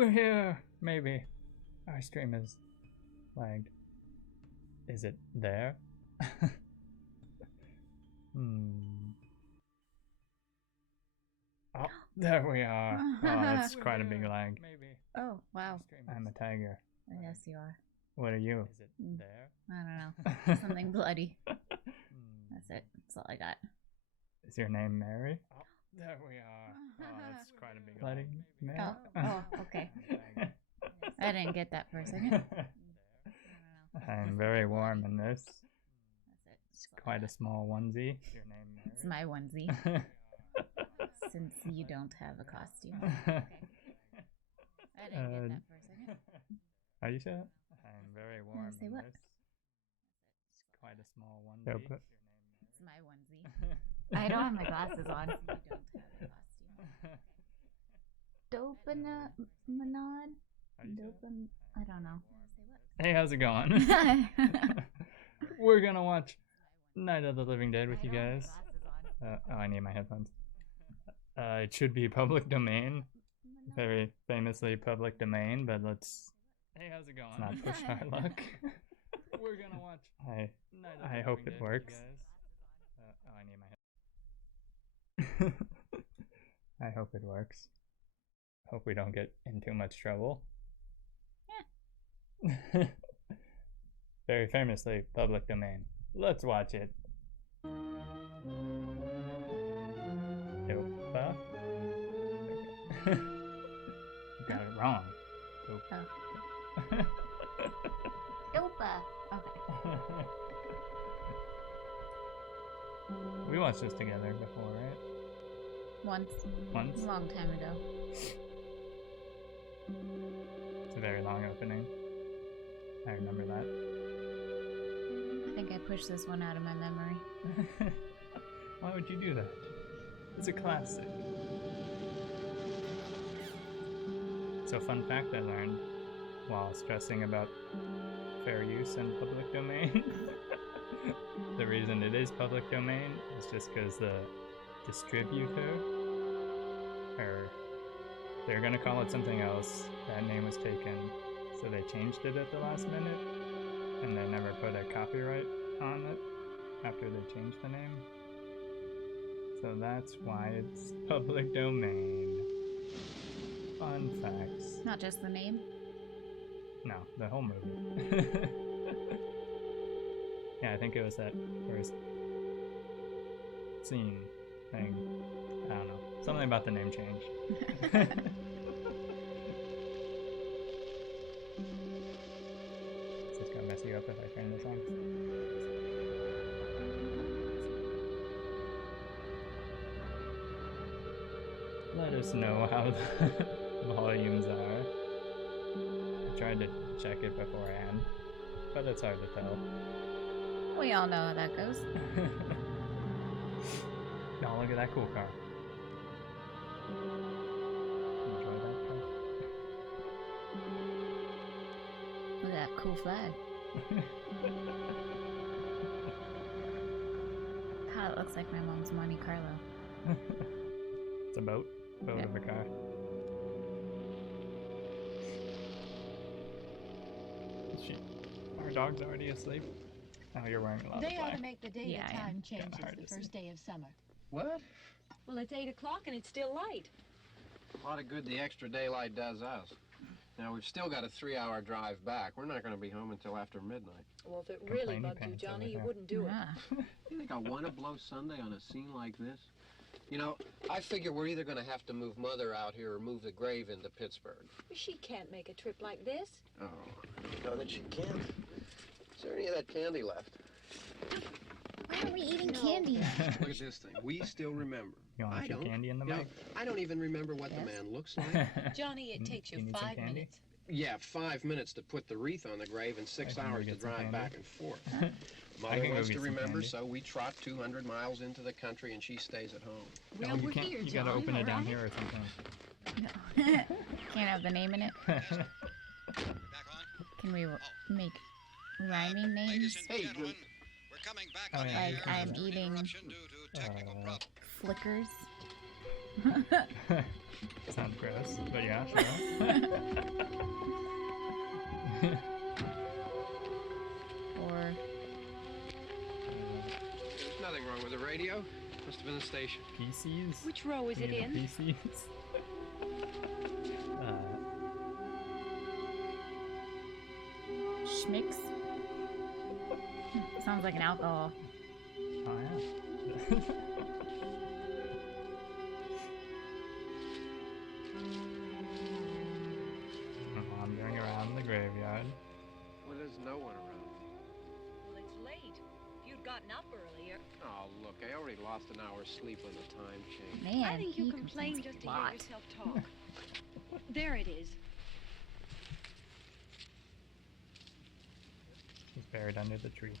We're here! Maybe. Our stream is lagged. Is it there? Oh, there we are. Oh, that's quite a big lag. Maybe. Oh, wow. I'm a tiger. Yes, you are. What are you? Is it there? I don't know. Something bloody. That's it. That's all I got. Is your name Mary? Oh, there we are. Oh, that's quite a big bloody Mary. Oh, okay. I didn't get that for a second. I'm very warm in this. That's it. It's quite a small onesie. Is your name Mary? It's my onesie. Since you don't have a costume. Okay. I didn't get that for a second. Are you sure? I'm very warm say in what? this. It's quite a small onesie. Yep. It's my onesie. I don't have my glasses on. You don't have a costume. Dopaminod? I don't know. Hey, how's it going? We're gonna watch Night of the Living Dead with you guys. Oh, I need my headphones. It should be public domain. Very famously public domain, but let's... Hey, how's it going? Not push our luck. We're gonna watch... I hope it works. Oh, I need my headphones. I hope it works. Hope we don't get in too much trouble. Yeah. Very famously public domain. Let's watch it. Dopa. You got it wrong. Dopa. Dopa. Okay. We watched this together before, right? Once. Once? A long time ago. It's a very long opening. I remember that. I think I pushed this one out of my memory. Why would you do that? It's a classic. So, fun fact I learned while stressing about fair use and public domain. The reason it is public domain is just because the distributor, or they're gonna call it something else, that name was taken, so they changed it at the last minute, and they never put a copyright on it after they changed the name. So that's why it's public domain. Fun facts. Not just the name? No, the whole movie. Yeah, I think it was that first scene thing. I don't know. Something about the name change. Is this gonna mess you up if I turn this on? Let us know how the volumes are. I tried to check it beforehand, but it's hard to tell. We all know how that goes. Oh, look at that cool car. Enjoy that car. Look at that cool flag. God, it looks like my mom's Monte Carlo. It's a boat. Boat of a car. Our dog's already asleep. Oh, you're wearing a lot of They ought black. to make the day Yeah, of time changes hard the to first see. day of summer. What? Well, it's 8 o'clock and it's still light. A lot of good the extra daylight does us. Now, we've still got a 3-hour drive back. We're not going to be home until after midnight. Well, if it really Complaining bugged you, pants Johnny, over you here. wouldn't do it. Ah. You think I want to blow Sunday on a scene like this? You know, I figure we're either going to have to move Mother out here or move the grave into Pittsburgh. She can't make a trip like this. Oh, you know that she can't. Is there any of that candy left? Why are we eating No. candy? Look at this thing. We still remember. You want I your don't. candy in the You know, mic? I don't even remember what the Yes. man looks like. Johnny, it takes You you need some 5 candy? minutes. Yeah, 5 minutes to put the wreath on the grave and 6 I can go hours to get some drive candy. back and forth. I Mother can go wants get to some remember, candy. so we trot 200 miles into the country and she stays at home. Well, Oh, you we're can't. here, You John, gotta open it down all right? here or something. No. Can't have the name in it. Can we make rhyming names? Hey, Gentlemen, we're coming back Oh, on yeah. the Like air I'm after an eating interruption due to technical problems. Flickers. Sounds gross, but yeah, sure. Or There's nothing wrong with the radio. Must have been the station. PCs? Which row is it in? PCs? Schmicks. Sounds like an alcohol. Oh yeah. Wandering around the graveyard. Well, there's no one around. Well, it's late. If you'd gotten up earlier. Oh, look, I already lost an hour's sleep on the time change. Man, I think he you complain complains just a to hear lot. yourself talk. There it is. He's buried under the tree.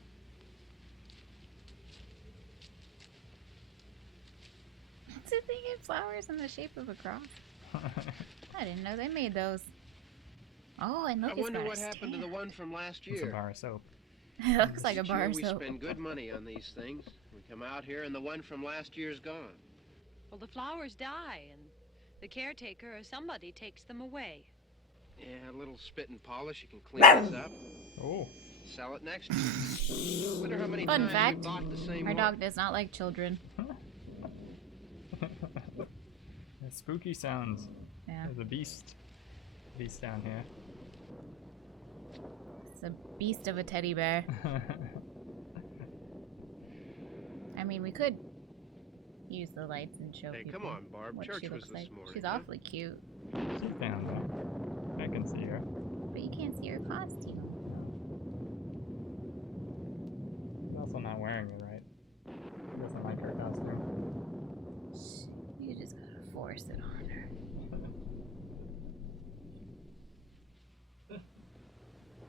Did they get flowers in the shape of a cross? I didn't know they made those. Oh, and look, I it's wonder got a what happened to the stand. one from last It's a year. bar of soap. It looks like a Each bar year of we soap. spend good money on these things. We come out here and the one from last year's gone. Well, the flowers die, and the caretaker or somebody takes them away. Yeah, a little spit and polish. You can clean this up. Oh. Sell it next year. Wonder how many Fun times fact, we bought the same Our one. dog does not like children. Spooky sounds. Yeah. There's a beast. Beast down here. It's a beast of a teddy bear. I mean, we could use the lights and show Hey, people come on, Barb. what Church she was looks this like. morning. She's huh? awfully cute, She's down there. I can see her. but you can't see her costume. She's also not wearing it right. She doesn't like her costume. You just gotta force it on her.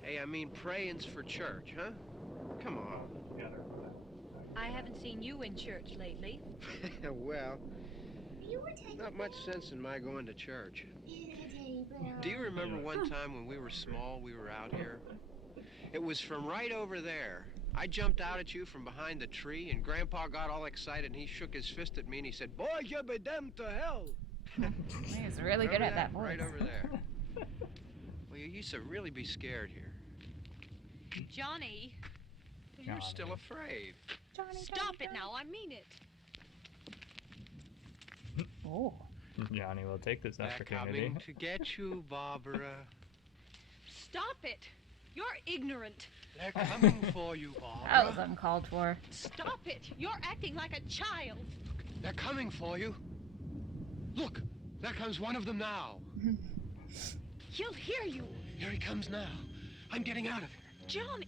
Hey, I mean, praying's for church, huh? Come on. I haven't seen you in church lately. Well, not much sense in my going to church. Do you remember one time when we were small, we were out here? It was from right over there. I jumped out at you from behind the tree, and Grandpa got all excited, and he shook his fist at me, and he said, "Boy, you be damned to hell." He's really good Remember at that voice. Right over there. Well, you used to really be scared here. Johnny, You're Johnny. still afraid. stop it now. I mean it. Oh. Johnny will take this They're opportunity. coming to get you, Barbara. Stop it. You're ignorant. They're coming for you, That was Barbara. uncalled for. Stop it. You're acting like a child. They're coming for you. Look, there comes one of them now. He'll hear you. Here he comes now. I'm getting out of here. Johnny.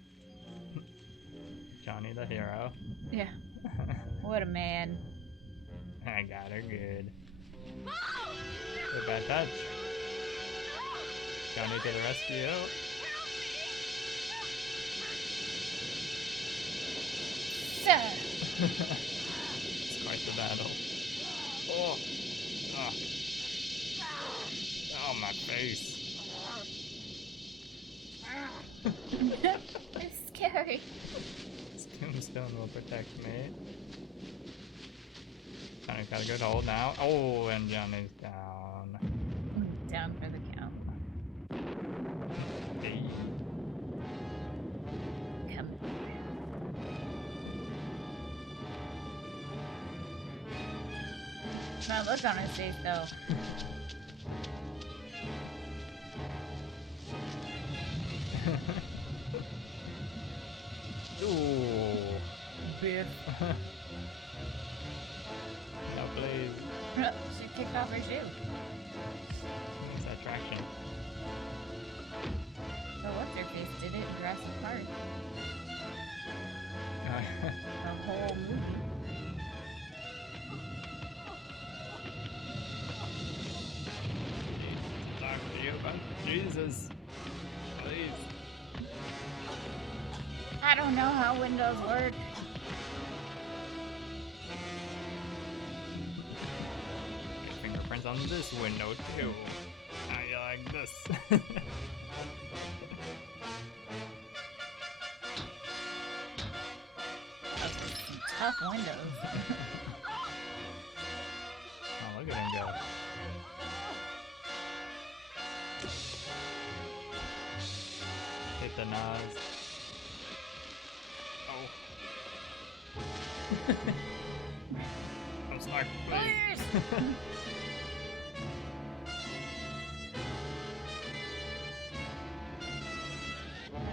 Johnny the hero. Yeah. What a man. I got her good. Oh! Good bad touch. Johnny to the rescue. It's quite the battle. Oh. Oh. Oh, my face. It's scary. This tombstone will protect me. Johnny's got a good hold now. Oh, and Johnny's down. Down for the count. Hey. Come. That look on his face, though. Ooh. Biff. Now, please. She kicked off her shoe. It's that traction. So what's her face did it in Jurassic Park? The whole movie. Talk to you about Jesus. Please. I don't know how windows work. Fingerprints on this window too. How you like this? Those are some tough windows. Oh, Look at him go. Hit the nose. Oh. I'm sorry, please.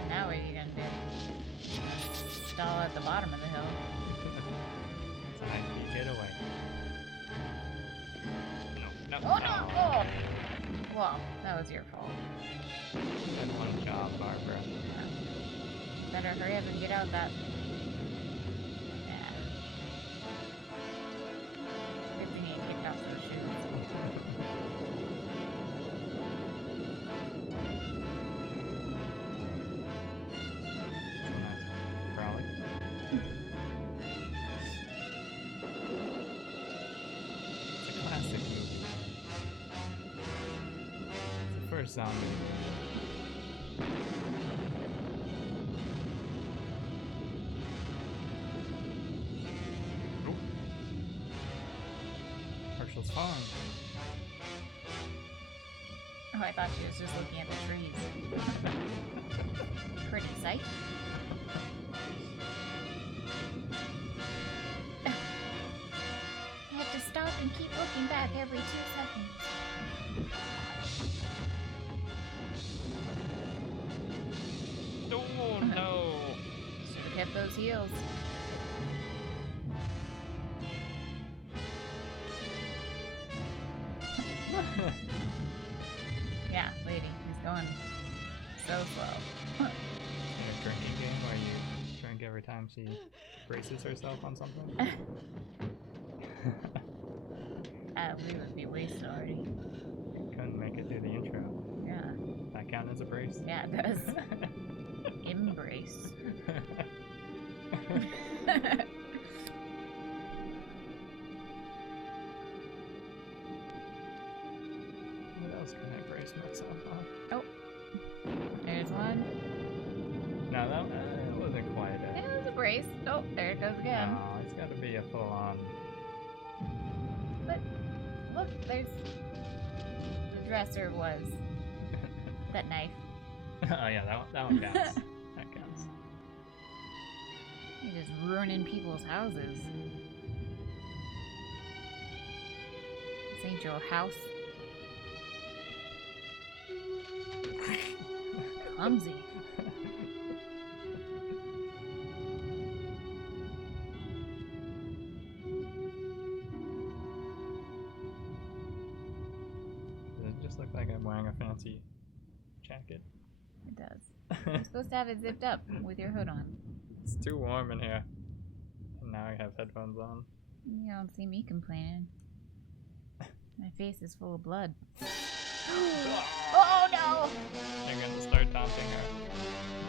Now what are you gonna do? Stall at the bottom of the hill. Time to get away. No, no. Oh no! Oh! Well, that was your fault. Good one job, Barbara. Better hurry up and get out that. Yeah. Good thing you kicked off those shoes. Probably. It's a classic movie. It's the first zombie. Marshall's farm. Oh, I thought she was just looking at the trees. Pretty sight. I have to stop and keep looking back every 2 seconds. Oh no! Should have kept those heels. Yeah, lady, he's going so slow. In a drinking game where you drink every time she braces herself on something? We would be wasted already. Couldn't make it through the intro. Yeah. That count as a brace? Yeah, it does. Embrace. What else can I brace myself on? Oh. There's one. No, that wasn't quite it. It was a brace. Oh, there it goes again. No, it's got to be a full-on. But look, there's the dresser was that knife. Oh yeah, that one counts. That counts. You're just ruining people's houses. This ain't your house. Clumsy. Does it just look like I'm wearing a fancy jacket? It does. You're supposed to have it zipped up with your hood on. It's too warm in here. And now I have headphones on. You don't see me complaining. My face is full of blood. Oh no! You're gonna start taunting her,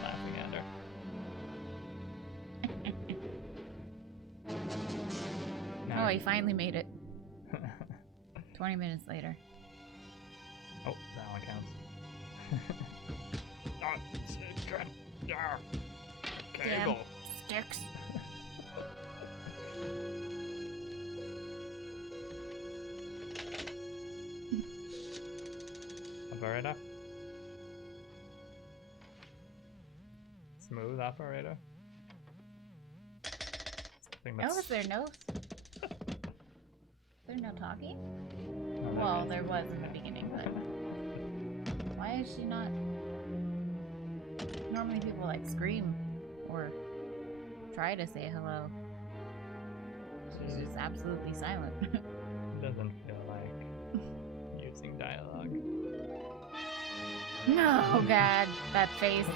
laughing at her. Oh, he finally made it. 20 minutes later. Oh, that one counts. Oh, it's good. Yeah. Cable. Sticks. Operator. Smooth operator. Something Oh, is there no... Is there no talking? Well, there was in the beginning, but... Why is she not... Normally people like scream or try to say hello. She's just absolutely silent. Doesn't feel like using dialogue. No, God, that face.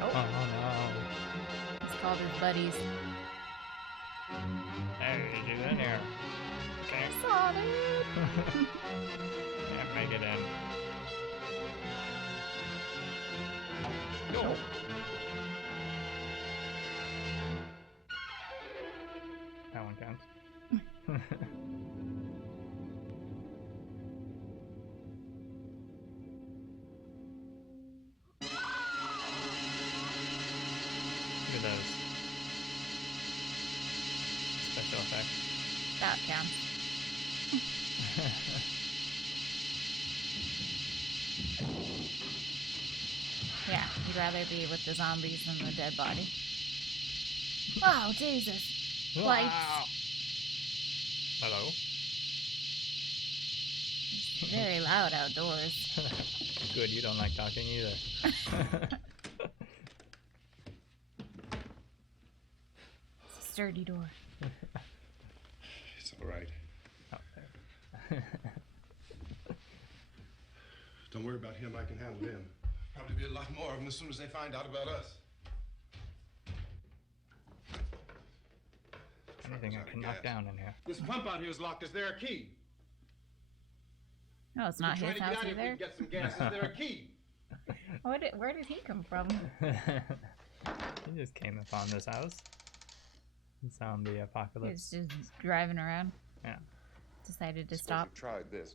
Oh no. He's called his buddies. Hey, you in here? Can't, Saw it. can't make it in. No. That one counts. Look at those. special effect. That counts. Yeah, you'd rather be with the zombies than the dead body. Oh, Jesus. Lights. Wow. Hello. It's very loud outdoors. Good, you don't like talking either. It's a sturdy door. It's all right. Oh, there. Don't worry about him. I can handle him. Probably be a lot more of them as soon as they find out about us. Anything I can knock down in here. This pump out here is locked. Is there a key? No, it's not his house If we either. can get some gas. Is there a key? Where did he come from? He just came upon this house. Zombie He was apocalypse. just driving around. Yeah. Decided to Suppose stop. you tried this.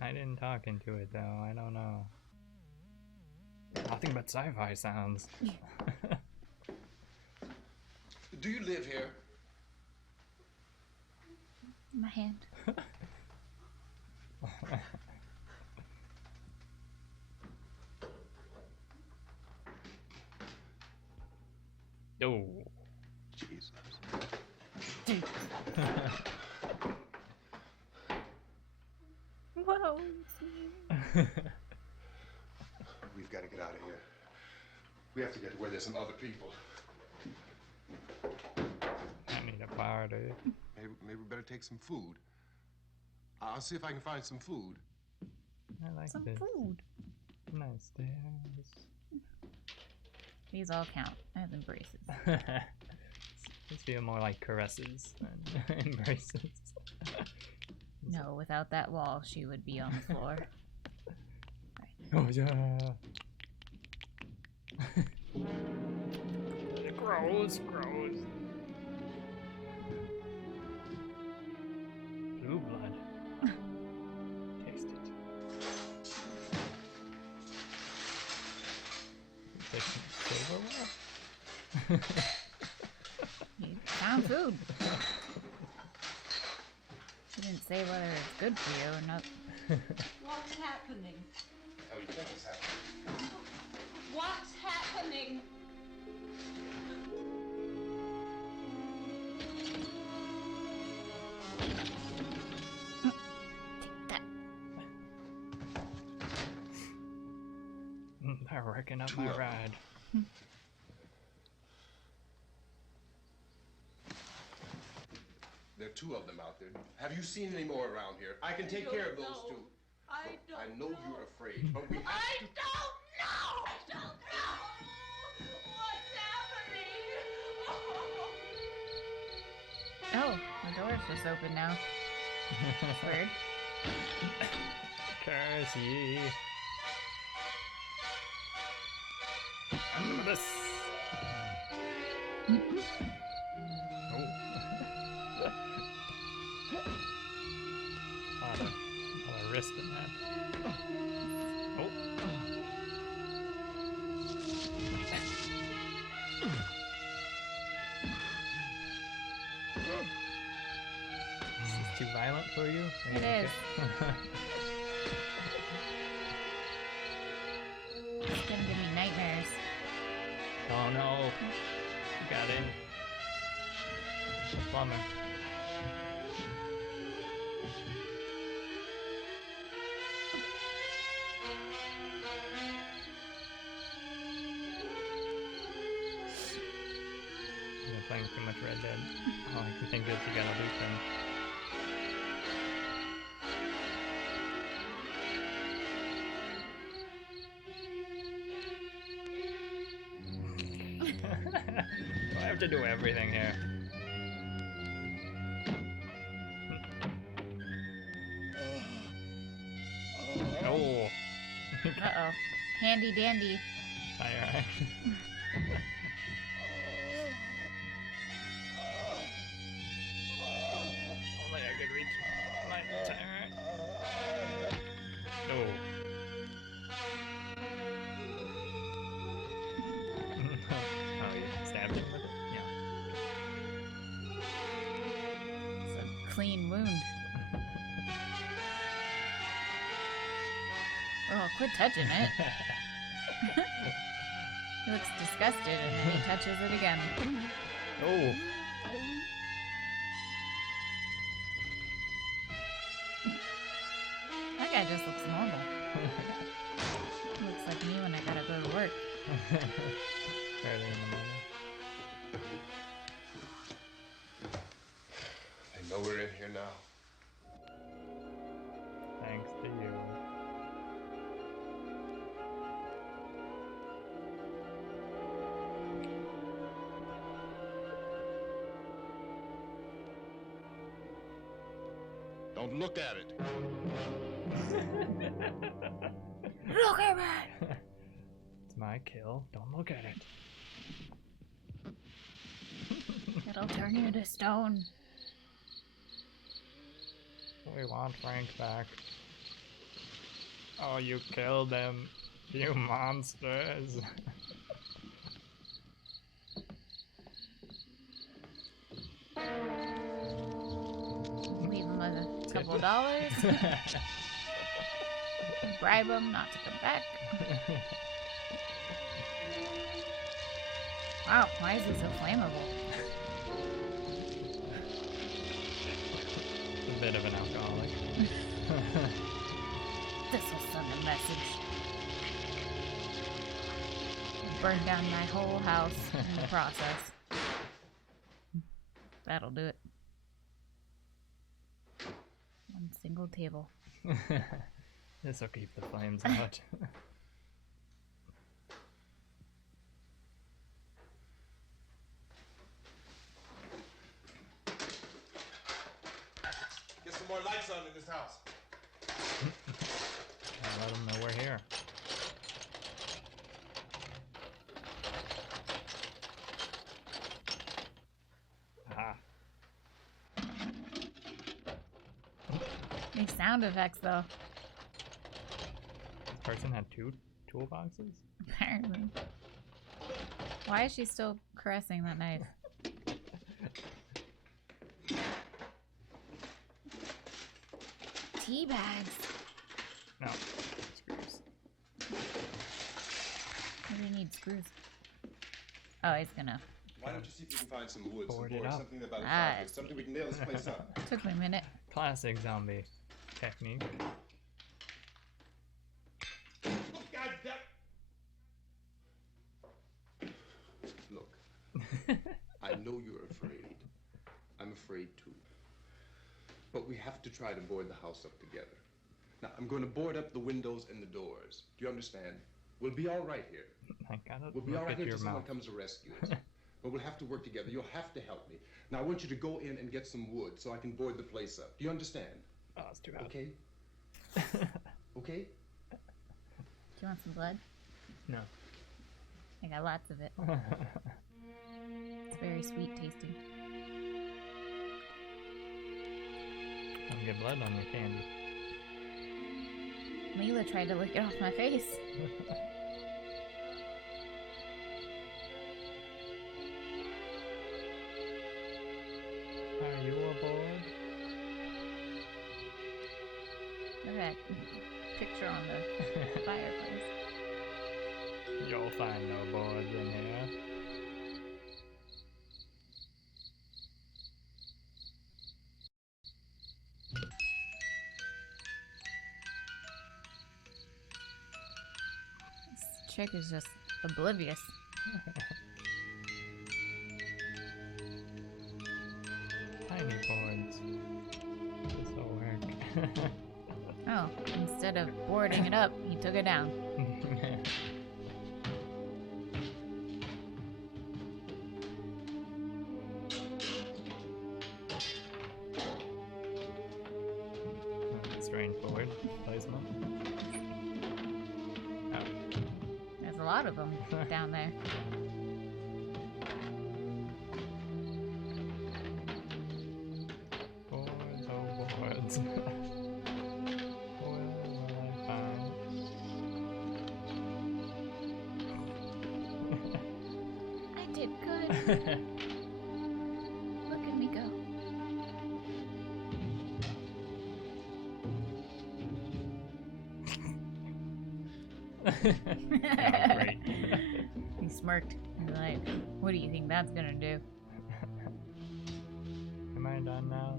I didn't talk into it though. I don't know. Nothing but sci-fi sounds. Do you live here? My hand. Oh. Jesus. Whoa. We've got to get out of here. We have to get to where there's some other people. I need a party. Maybe we better take some food. I'll see if I can find some food. I like Some this. food. Nice stairs. These all count as embraces. These feel more like caresses than embraces. No, without that wall, she would be on the floor. Oh yeah. Gross, gross. Blue blood. Taste it. Take some silverware? You found food. She didn't say whether it's good for you or not. What's happening? Oh, you think it's happening? What's happening? That. They're wrecking up my ride. There are two of them out there. Have you seen any more around here? I can take care of those two. I Look, I know you're afraid, but we have I to. don't know! I don't know! What's happening? Oh, the door's just open now. That's weird. Curse ye. This. Oh. lot of wrist in that. Oh. Is this too violent for you? It is. It's gonna give me nightmares. Oh no. You got in. The plumber. You're playing too much Red Dead. All I can think is you gotta loot them. Do I have to do everything here? Oh. Uh-oh. Handy dandy. Alright. Only I could reach my tyrant. No. Oh, you stabbed him with it? Yeah. clean wound. Oh, quit touching it. He looks disgusted and then he touches it again. Oh. That guy just looks normal. Looks like me when I gotta go to work. Early in the morning. I know we're in here now. Thanks to you. Don't look at it. Look at me! It's my kill. Don't look at it. It'll turn you to stone. We want Frank back. Oh, you killed him. You monsters. Leave him a couple of dollars. Bribe him not to come back. Wow, why is he so flammable? A bit of an alcoholic. This will send a message. Burn down my whole house in the process. That'll do it. One single table. This'll keep the flames out. Get some more lights on in this house. I'll let them know we're here. Ah. These sound effects, though. This person had 2 toolboxes? Apparently. Why is she still caressing that knife? Tea bags. No. Screws. What do you need screws? Oh, he's gonna. Why don't you see if you can find some wood, some Board it boards, up. something about a Ah, fireplace, something we can nail this place up. Took me a minute. Classic zombie technique. God damn. Look, I know you're afraid. I'm afraid too. But we have to try to board the house up together. Now, I'm going to board up the windows and the doors. Do you understand? We'll be all right here. I gotta We'll be look all right at here your until someone mouth. comes to rescue us. But we'll have to work together. You'll have to help me. Now, I want you to go in and get some wood so I can board the place up. Do you understand? Oh, it's too hot. Okay? Okay? Do you want some blood? No. I got lots of it. It's very sweet tasting. Don't get blood on your candy. Mila tried to lick it off my face. Are you aboard? Look at that picture on the fireplace. You'll find no boards in here. This chick is just oblivious. Tiny boards. This'll work. Oh, instead of boarding it up, he took it down. Strange board placement. Oh. There's a lot of them down there. Boards, oh boards. Where will I find? I did good. Look at me go. Oh, great. He smirked. He's like, what do you think that's gonna do? Am I done now?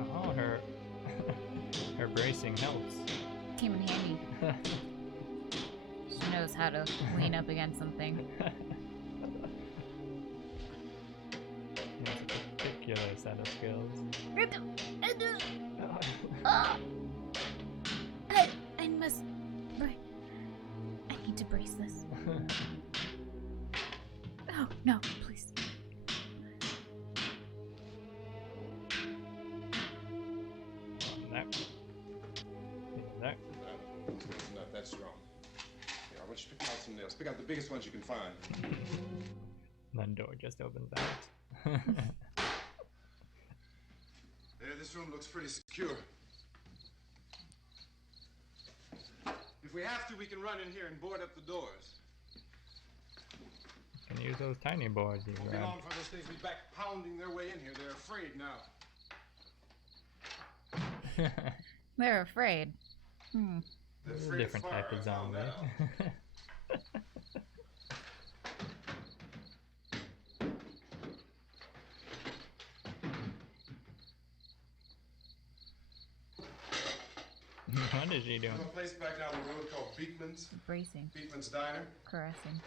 Oh, her her bracing helps. Came in handy. She knows how to lean up against something. She has a particular set of skills. Oh. I must. I need to brace this. Oh, no, please. That. That. Not that strong. Yeah, I want you to pick out some nails. Pick out the biggest ones you can find. That door just opens out. There, this room looks pretty secure. If we have to, we can run in here and board up the doors. Can use those tiny boards you Won't be grabbed. long for those things to be back pounding their way in here. They're afraid now. They're afraid. They're It's a afraid different fire, type of I found zombie. that out. What is she doing? There's a place back down the road called Beekman's. Bracing. Beekman's Diner. Caressing.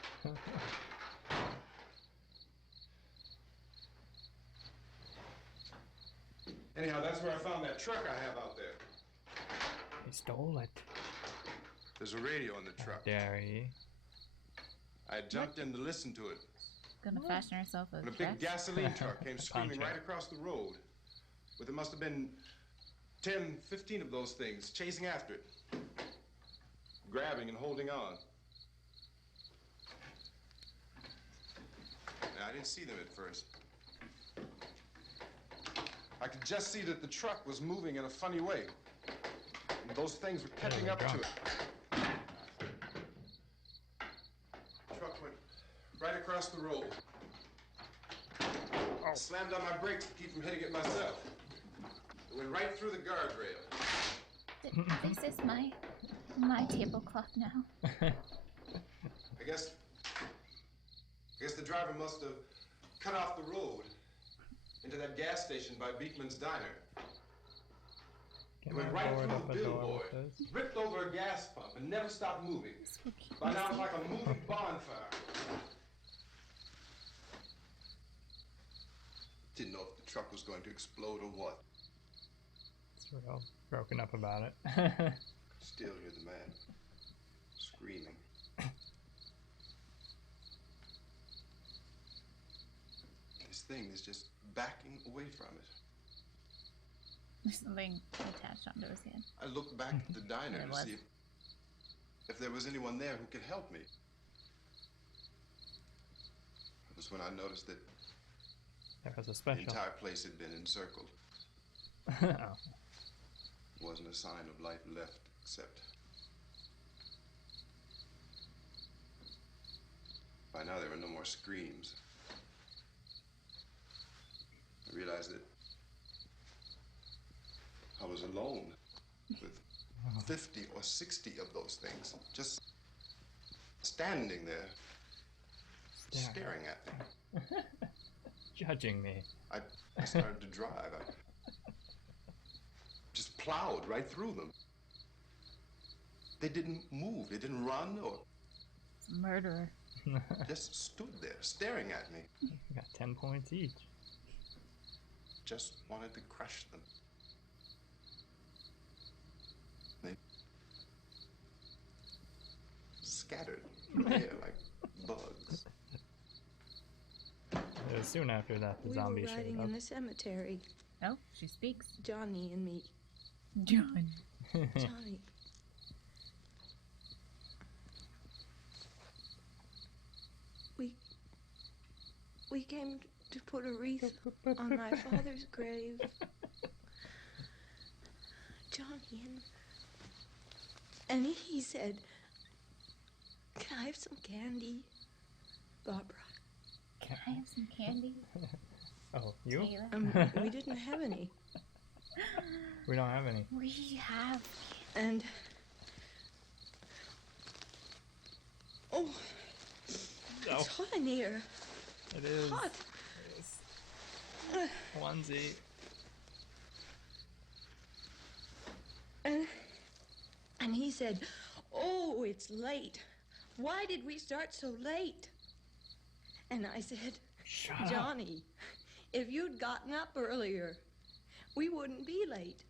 Anyhow, that's where I found that truck I have out there. He stole it. There's a radio in the truck. Dare he? I jumped in to listen to it. Gonna fashion herself a And a dress? big gasoline truck came screaming Poncho. right across the road. But there must have been 10, 15 of those things chasing after it. Grabbing and holding on. Now, I didn't see them at first. I could just see that the truck was moving in a funny way. And those things were catching up to it. The truck went right across the road. I slammed on my brakes to keep from hitting it myself. It went right through the guardrail. This is my tablecloth now. I guess the driver must have cut off the road into that gas station by Beekman's Diner. It Can went I right board through up the a door billboard, with this? ripped over a gas pump, and never stopped moving. This will keep By me now it's safe. like a moving bonfire. Didn't know if the truck was going to explode or what. It's real broken up about it. Still hear the man screaming. This thing is just backing away from it. There's something attached onto his head. I looked back at the diner There to was. see if there was anyone there who could help me. It was when I noticed that There was a the special. entire place had been encircled. Oh. Wasn't a sign of life left except... By now there were no more screams. I realized that I was alone with 50 or 60 of those things, just standing there, staring at me. Judging me. I started to drive. I just plowed right through them. They didn't move. They didn't run or It's a murderer. just stood there staring at me. Got 10 points each. Just wanted to crush them. They scattered through the air like bugs. It was soon after that the We zombie were showed riding up. in the cemetery, Oh, she speaks. Johnny and me. John. Johnny. We came to put a wreath on my father's grave. Johnny, and he said, "Can I have some candy?" Barbara, Can I have some candy? Oh, you? Taylor? We didn't have any. We don't have any. We have. And... Oh, No. it's hot in here. It is. Hot. Onesie. And he said, oh, it's late. Why did we start so late? And I said, Shut up. Johnny, if you'd gotten up earlier, we wouldn't be late.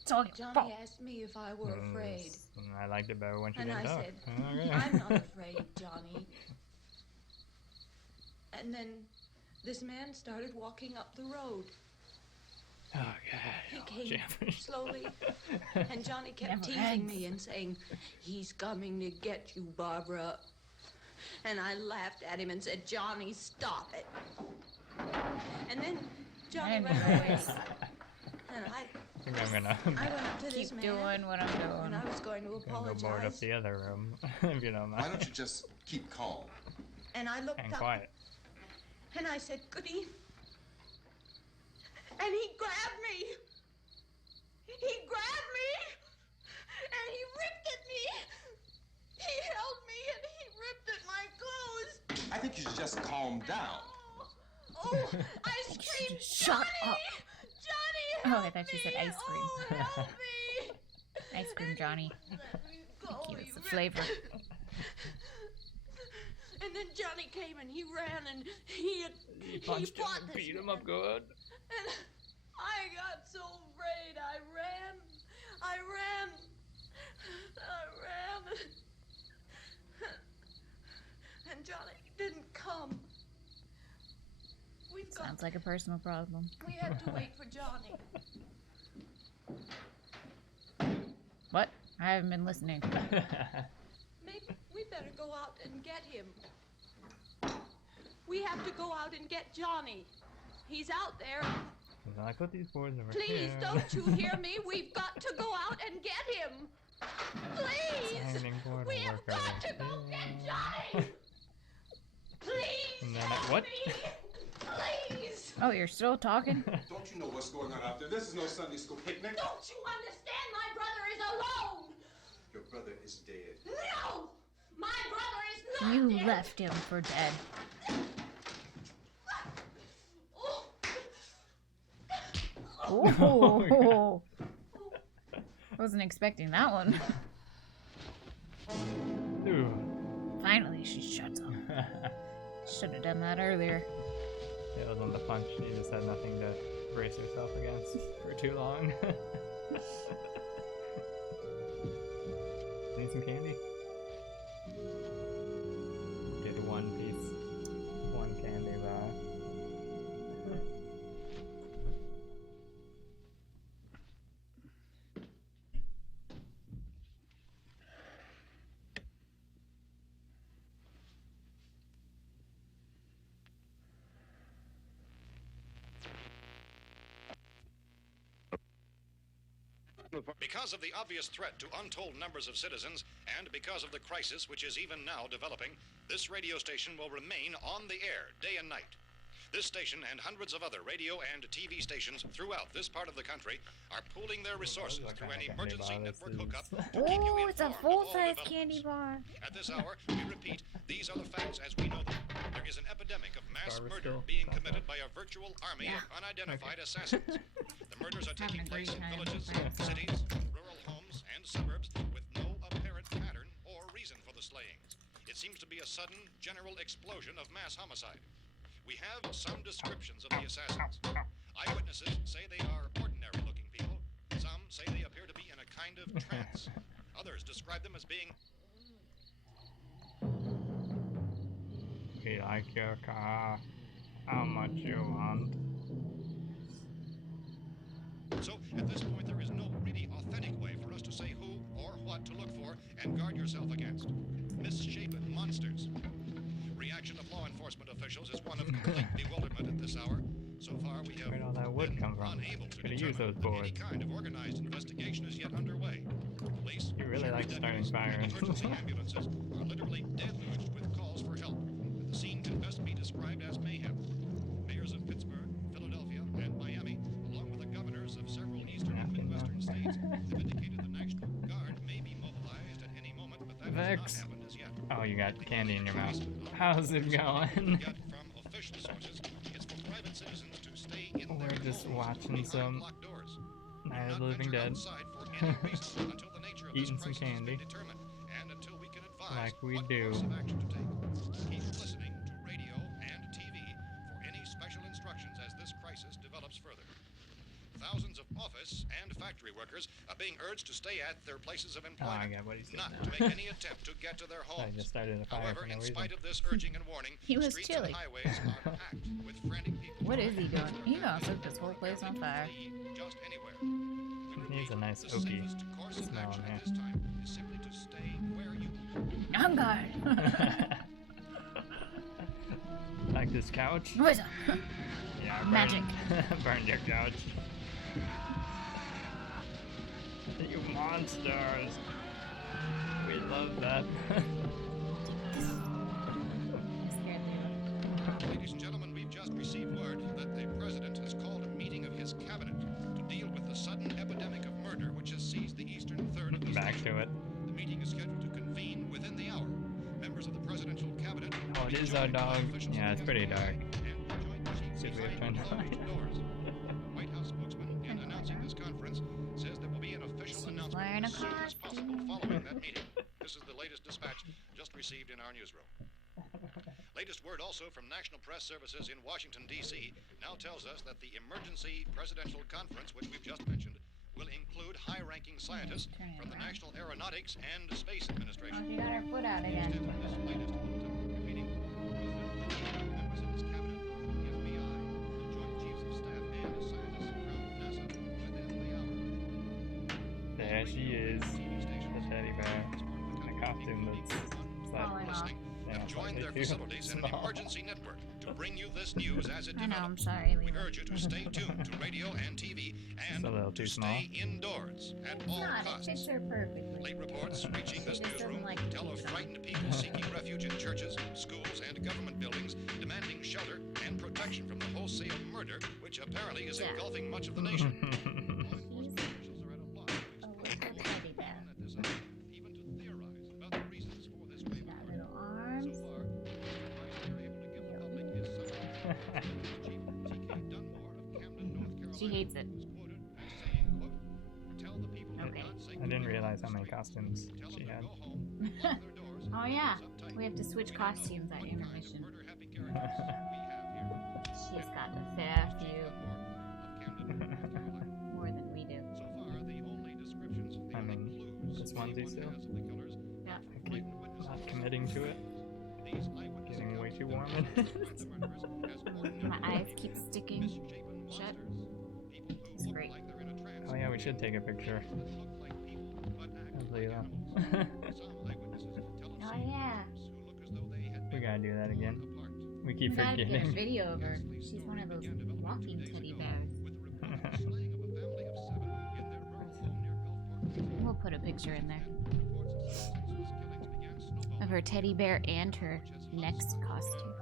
It's all your fault. Johnny asked me if I were afraid. I liked it better when she And didn't I talk. said, Okay. I'm not afraid, Johnny. And then this man started walking up the road. Oh, He God. came Jammers. slowly, and Johnny kept Never teasing ends. me and saying, he's coming to get you, Barbara. And I laughed at him and said, Johnny, stop it. And then Johnny And- ran away. And I think I'm gonna I went up to this Keep man, doing what I'm and doing. I was going to go board up apologize. the other room, if you don't Why mind. don't you just keep calm? And I looked And up, quiet. and I said, Goody. And he grabbed me. He grabbed me, and he ripped at me. He held me, and he ripped at my clothes. I think you should just calm down. Oh, I screamed, Shut Johnny! up. Johnny, Oh, help I thought you me! said ice cream. Oh, help me! Ice cream, Johnny. Let me go. Give He us the ripped- flavor. And then Johnny came and he ran and he fought this man. good. And I got so afraid. I ran. And Johnny didn't come. Sounds like a personal problem. We had to wait for Johnny. What? I haven't been listening. Maybe we better go out and get him. We have to go out and get Johnny. He's out there. I put these boards over Please, here. don't you hear me? We've got to go out and get him. Please. Hanging board We will have work got over to go here. get Johnny. Please. And then help what? me. Please. Oh, you're still talking? Don't you know what's going on out there? This is no Sunday school picnic. Don't you understand? My brother is alone. Your brother is dead. No. My brother is not You dead. left him for dead. Oh. Oh, wasn't expecting that one. Ooh. Finally, she shuts up. Should have done that earlier. It was on the punch. She just had nothing to brace herself against for too long. Need some candy? Get one piece. One candy bar. Because of the obvious threat to untold numbers of citizens, and because of the crisis which is even now developing, this radio station will remain on the air day and night. This station and hundreds of other radio and TV stations throughout this part of the country are pooling their resources What through kind an of candy emergency bar network this hookup is? to keep you Oh, it's a informed of all full-size developments. candy bar. At this hour, we repeat, these are the facts as we know them. There is an epidemic of mass Bar was murder still being crossed committed out. by a virtual army Yeah. of unidentified assassins. The murders are taking Having a place in great time villages, by himself. cities, rural homes, and suburbs with no apparent pattern or reason for the slayings. It seems to be a sudden, general explosion of mass homicide. We have some descriptions of the assassins. Eyewitnesses say they are ordinary-looking people. Some say they appear to be in a kind of trance. Others describe them as being We like your car. How much you want? So, at this point, there is no really authentic way for us to say who or what to look for and guard yourself against. Misshapen monsters. Reaction of law enforcement officials is one of complete bewilderment at this hour. So far, we have Where'd all that wood been come from? unable to Could've used determine those that any boards. kind of organized investigation is yet underway. Police, You really like sheriff starting deputies, and fires. emergency ambulances are literally deluged with calls for help. The scene be described as mayhem. Mayors of Pittsburgh, Philadelphia, and Miami, along with the governors of several eastern and midwestern states, have indicated the National Guard may be mobilized at any moment, but that has not Vex. happened as yet. Oh, you got candy in your mouth. How's it going? Yet from official sources, it's for private citizens to stay in We're their just homes watching behind some locked doors. Night of Not the Living venture Dead. outside for any reason until the nature of this Eating some crisis has been candy. determined, and until we can advise Like we what do. course of action to take. Keep listening to radio and TV for any special instructions as this crisis develops further. Thousands of office and factory workers are being urged to stay at their places of Oh, I employment, get what he's saying not now. to make any attempt to get to their I homes. just started a fire However, for no in reason. spite of this urging and warning, He was streets chilly. and highways are packed with frantic people. What is he trying doing? to He gonna set this whole place on fire. flee just anywhere. He needs a nice The oaky safest course of smell action in at this time is simply to stay where you are. On guard. Like this couch? What's up? Yeah, Magic. Burned your couch. You monsters. We love that. Ladies and gentlemen, we've just received word that the president has called a meeting of his cabinet to deal with the sudden epidemic of murder which has seized the eastern third of the Back nation. to it. The meeting is scheduled to convene within the hour. Members of the presidential cabinet. Oh, it is our dog. Yeah, it's pretty dark. See if we have turned the light. White House spokesman, in announcing this conference, says there will be an official announcement wearing a as soon as possible costume. following that meeting. This is the latest dispatch just received in our newsroom. Latest word also from National Press Services in Washington, D.C. now tells us that the emergency presidential conference, which we've just mentioned, will include high-ranking scientists from the National Aeronautics and Space Oh, Administration. she got her foot out again. This latest bulletin, meeting members of his cabinet, the FBI, the Joint Chiefs of Staff, and scientists from NASA within the hour. There she is. TV station. The teddy bear. A costume that's Falling off. slightly, Have joined their facilities in an emergency network to bring you this news as it I know, I'm develops. sorry. We Lena. urge you to stay tuned to radio and TV and It's a little to too small. stay indoors at It's all not. It costs. fits her perfectly. Late reports reaching this She just doesn't newsroom like tell of it. frightened people seeking refuge in churches, schools, and government buildings, demanding shelter and protection from the wholesale murder, which apparently is Yeah. engulfing much of the nation. Law enforcement She's officials are at a loss to a explain little teddy bear. at this hour, even to theorize about the reasons for this wave of Got murder. little arms. So far, the advice they're able to give the public is such that Chief T.K. Dunmore of Camden, North Carolina, She hates it. was quoted as saying, quote, "Tell the people to Okay. not say I didn't goodbye realize on how the many street. costumes Tell she them to had. go home, lock their doors, Oh yeah, close up tight. we have to switch We don't know costumes at what kind of intermission. murder-happy characters we have here. She's got a fair Chief few, Dunmore of Camden, North Carolina. more than we do. So far, the only descriptions, the I only mean, clues this onesie anyone still? has of the killers Yeah. I keep not committing to it. These eyewitness Getting way accounts too warm. describe the murderers as ordinary My eyes people, keep sticking misshapen shut. monsters, people who It's look great. like they're in a trance, Oh yeah, we should take a picture that look like people but act of like Lila. animals. Some eyewitnesses tell of Oh, seeing yeah. figures who look as though they had We been gotta do that again. torn apart. We keep We gotta get a forgetting. video of her. She's one of those walking teddy bears. With the reported slaying of a family of 7 in their rural home near Gulfport. We'll put a picture in there Reports of substance killings began snowballing. of her teddy bear and her next costume.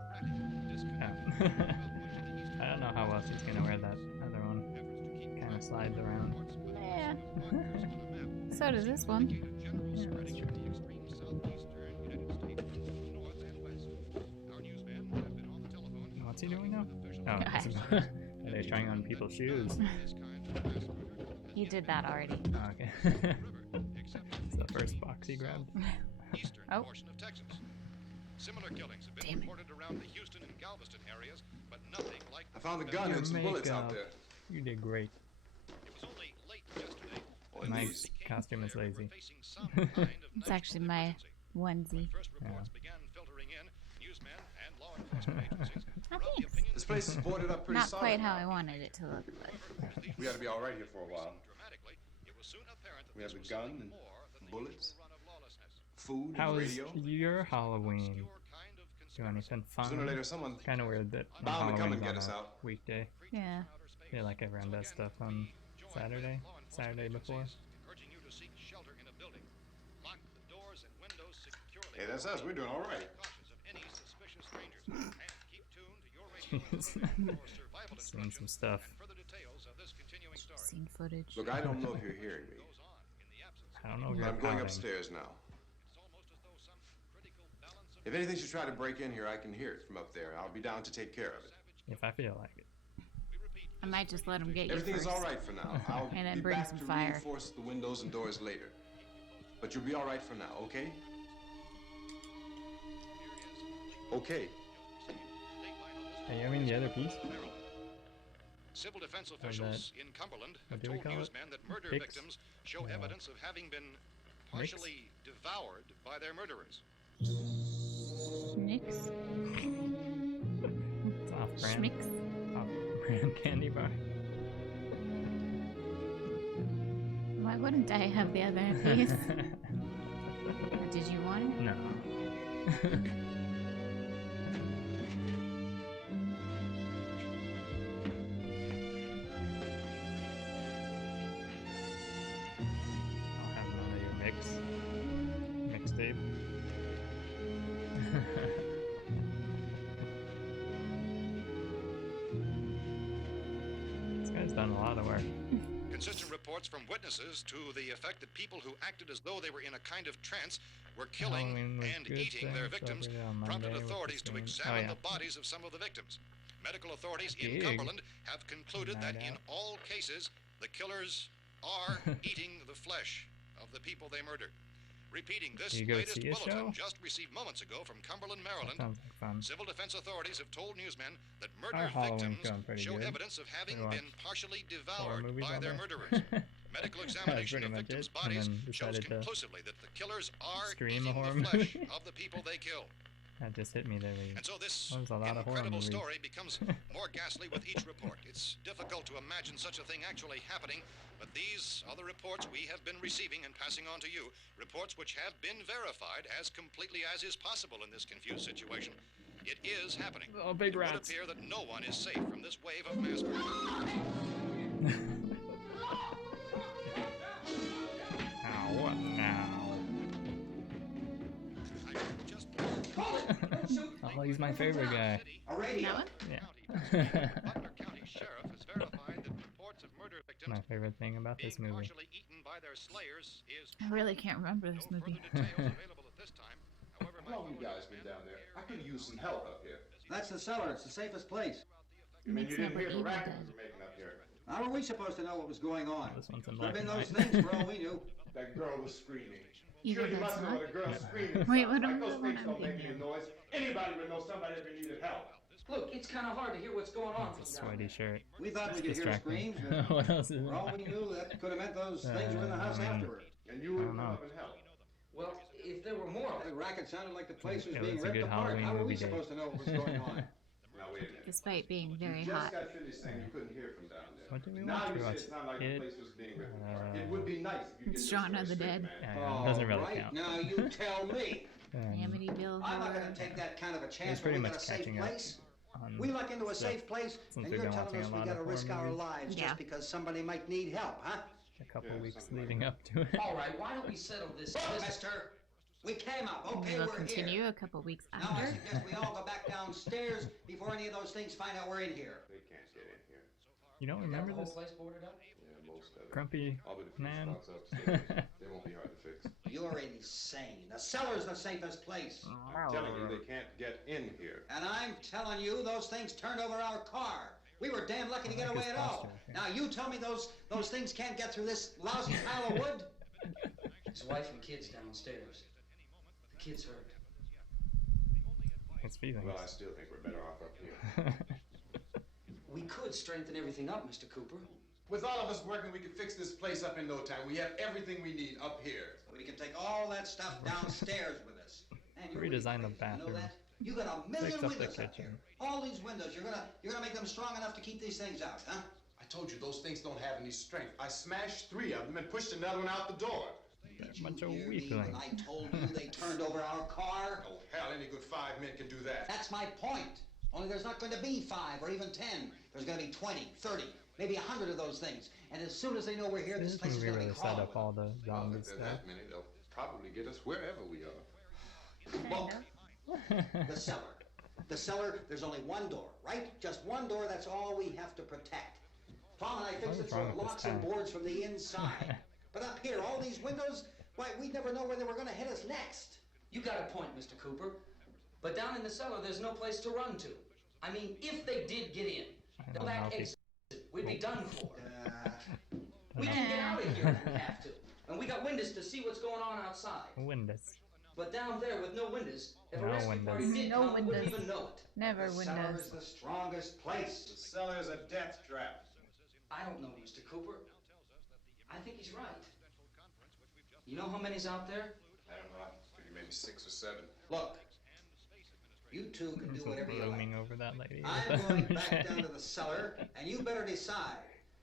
I don't know how well she's gonna wear that other one. Kind of slides around. Yeah. So does this one. Yeah, that's true. What's he doing now? Oh, are they trying on people's shoes? You did that already. Oh, okay. It's the first box he grabbed. Eastern Oh. portion of Texas. Similar killings have been Damn it. reported around the Houston and Galveston areas, but nothing like I found a that. gun and some bullets out Makeup. there. You did great. It was only late yesterday Well, when My news became costume is clear we were lazy. facing some kind of It's national actually my emergency. When onesie. first reports began filtering in, newsmen and law enforcement agencies Oh, were of the thanks. opinion This that place is boarded up pretty Not solid. quite how I wanted it to look, but however, as these We ought to be all right here for a while. dramatically, it was soon apparent that We this have a was gun something and more than the bullets. usual run of lawlessness. Food How and was radio. your Halloween? Obscure kind of Do anything Sooner or later, fun? someone Kind of weird that bound to come and Halloween's get on us a out. weekday. yeah. I feel like everyone does stuff on Saturday before. Urging you to seek shelter in a building. Lock the doors and windows securely. Hey, that's us. We're doing all right. Cautious of any suspicious strangers. And keep She's seen some stuff. Seen footage. Look, I don't know if you're hearing me. I don't know if you're I'm going pouting. upstairs now. If anything should try to break in here, I can hear it from up there. I'll be down to take care of it. If I feel like it. I might just let him get you Everything first. is all right for now. I'll And then be bring back some to fire. reinforce the windows and doors later. But you'll be all right for now, okay? Okay. Are you having the other piece? Civil defense officials in Cumberland have do we told call it? newsmen that murder Picks? victims show evidence of having been partially devoured by their murderers. Schmicks? It's off-brand. Schmicks? Off-brand candy bar. Why wouldn't I have the other piece? Did you want it? No. I'll have none of your mixtape. This guy's done a lot of work. Consistent reports from witnesses to the effect that people who acted as though they were in a kind of trance were killing Halloween was and good eating their thing, victims celebrated on prompted Monday with authorities the to screen. examine Oh, the bodies of some of the victims. Medical authorities in Gig. Cumberland have concluded that Night in out. all cases, the killers are eating the flesh of the people they murdered. Repeating this You go latest see a bulletin show? just received moments ago from Cumberland, That Maryland. sounds like fun. Civil defense authorities have told newsmen that Our murder Halloween's victims going pretty show good. evidence of having We watch been partially horror devoured movies by all their day. murderers. Medical examination pretty of much victims' it, and bodies then shows decided to conclusively that the killers are stream a eating horror the flesh movie. of the people they kill. That just hit me there. And so this That was a lot of horror incredible movies. story becomes more ghastly with each report. It's difficult to imagine such a thing actually happening, but these are the reports we have been receiving and passing on to you, reports which have been verified as completely as is possible in this confused situation. It is happening. Oh, big It would rats. appear that no one is safe from this wave of mass murder. Now, what now? Oh, he's my favorite guy. That one? Yeah. Butler County Sheriff has verified that reports of murder victims My favorite thing about being this movie. partially eaten by their slayers is I really can't remember this no movie. further details available at this time. However, How long have you guys been down there? I could use some help up here. That's the cellar. It's the safest place. You mean Makes you didn't never hear the evil racket done. we were making up here? How are we supposed to know what was going on? This one's in Could have black been and those white. things for all we knew. That girl was screaming. Evil Sure, you Dead must know song? what a girl screaming Wait, sounds what like. am Those I freaks don't make thinking? any noise. Anybody would know somebody ever needed help. Look, it's kind of hard to hear what's going on. It's a from down sweaty there. shirt. We thought we It's could hear distracting. screams, but What else is for all we it? knew, that could have meant those things were in the house afterward. And you would I don't come know. up and help. Well, if there were more, The racket sounded like the place was Yeah, being that's a ripped good apart. Halloween How were we movie day. supposed to know what was going on? Now wait a minute. Despite being very You just hot. got finished saying you couldn't hear from down there. What did we Now watch? you We say watched it sounded like the it. place was being ripped apart. It would be nice if you could Shaun of the Dead. Yeah, it doesn't really All right, count. now you tell me. Amityville I'm not Horror. going to take that kind of a It's chance pretty when we much got a safe catching up place. on We luck into a stuff safe place, since and we've you're been telling watching us a we lot got to of risk horror our movies. lives Yeah. just because somebody might need help, huh? a couple Yeah, weeks something like leading up to it. all right, why don't we settle this? Look, mister, we came up. Okay, We'll we're continue here. a couple weeks Now I after. suggest we all go back downstairs before any of those things find out we're in here. They can't get in here. You don't You got remember the whole this place boarded up? Yeah, most of it. grumpy All but a few man? spots upstairs. They won't be hard to fix. You're insane. The cellar's the safest place. I'm telling you, they can't get in here. And I'm telling you, those things turned over our car. We were damn lucky to I get like away his at all. posture, yeah. Now you tell me those things can't get through this lousy pile of wood? His wife and kids downstairs. The kids hurt. His feelings. Well, I still think we're better off up here. We could strengthen everything up, Mr. Cooper. With all of us working, we can fix this place up in no time. We have everything we need up here. We can take all that stuff downstairs with us. Man, you're Redesign the really crazy. You know bathroom. that? You got a million Fix up the windows up kitchen. here. All these windows, you're gonna make them strong enough to keep these things out, huh? I told you those things don't have any strength. I smashed 3 of them and pushed another one out the door. Did A bunch of hear me weaklings. when I told you they turned over our car? Oh, hell, any good 5 men can do that. That's my point. Only there's not going to be 5 or even 10. There's going to be 20, 30, maybe 100 of those things. And as soon as they know we're here, this This place is movie going to really be set crawling. up all the Well, zombie if there's stuff. that many, they'll probably get us wherever we are. Look, the cellar. The cellar, there's only one door, right? Just one door, that's all we have to protect. Tom and I fixed it so it locks and boards from the inside. But up here, all these windows, why, we'd never know where they were going to hit us next. You got a point, Mr. Cooper. But down in the cellar, there's no place to run to. I mean, if they did get in, the back exit, we'd be done for. We can get out of here if we have to. And we got windows to see what's going on outside. Windows. But down there with no windows, if No a rescue windows. party did No come, we wouldn't windows. even know it. Never The cellar windows. is the strongest place. The cellar is a death trap. I don't know, Mr. Cooper. I think he's right. You know how many's out there? I don't know. I figure maybe 6 or 7. Look, you two can do Just whatever you roaming like. over that lady. I'm going back down to the cellar, and you better decide.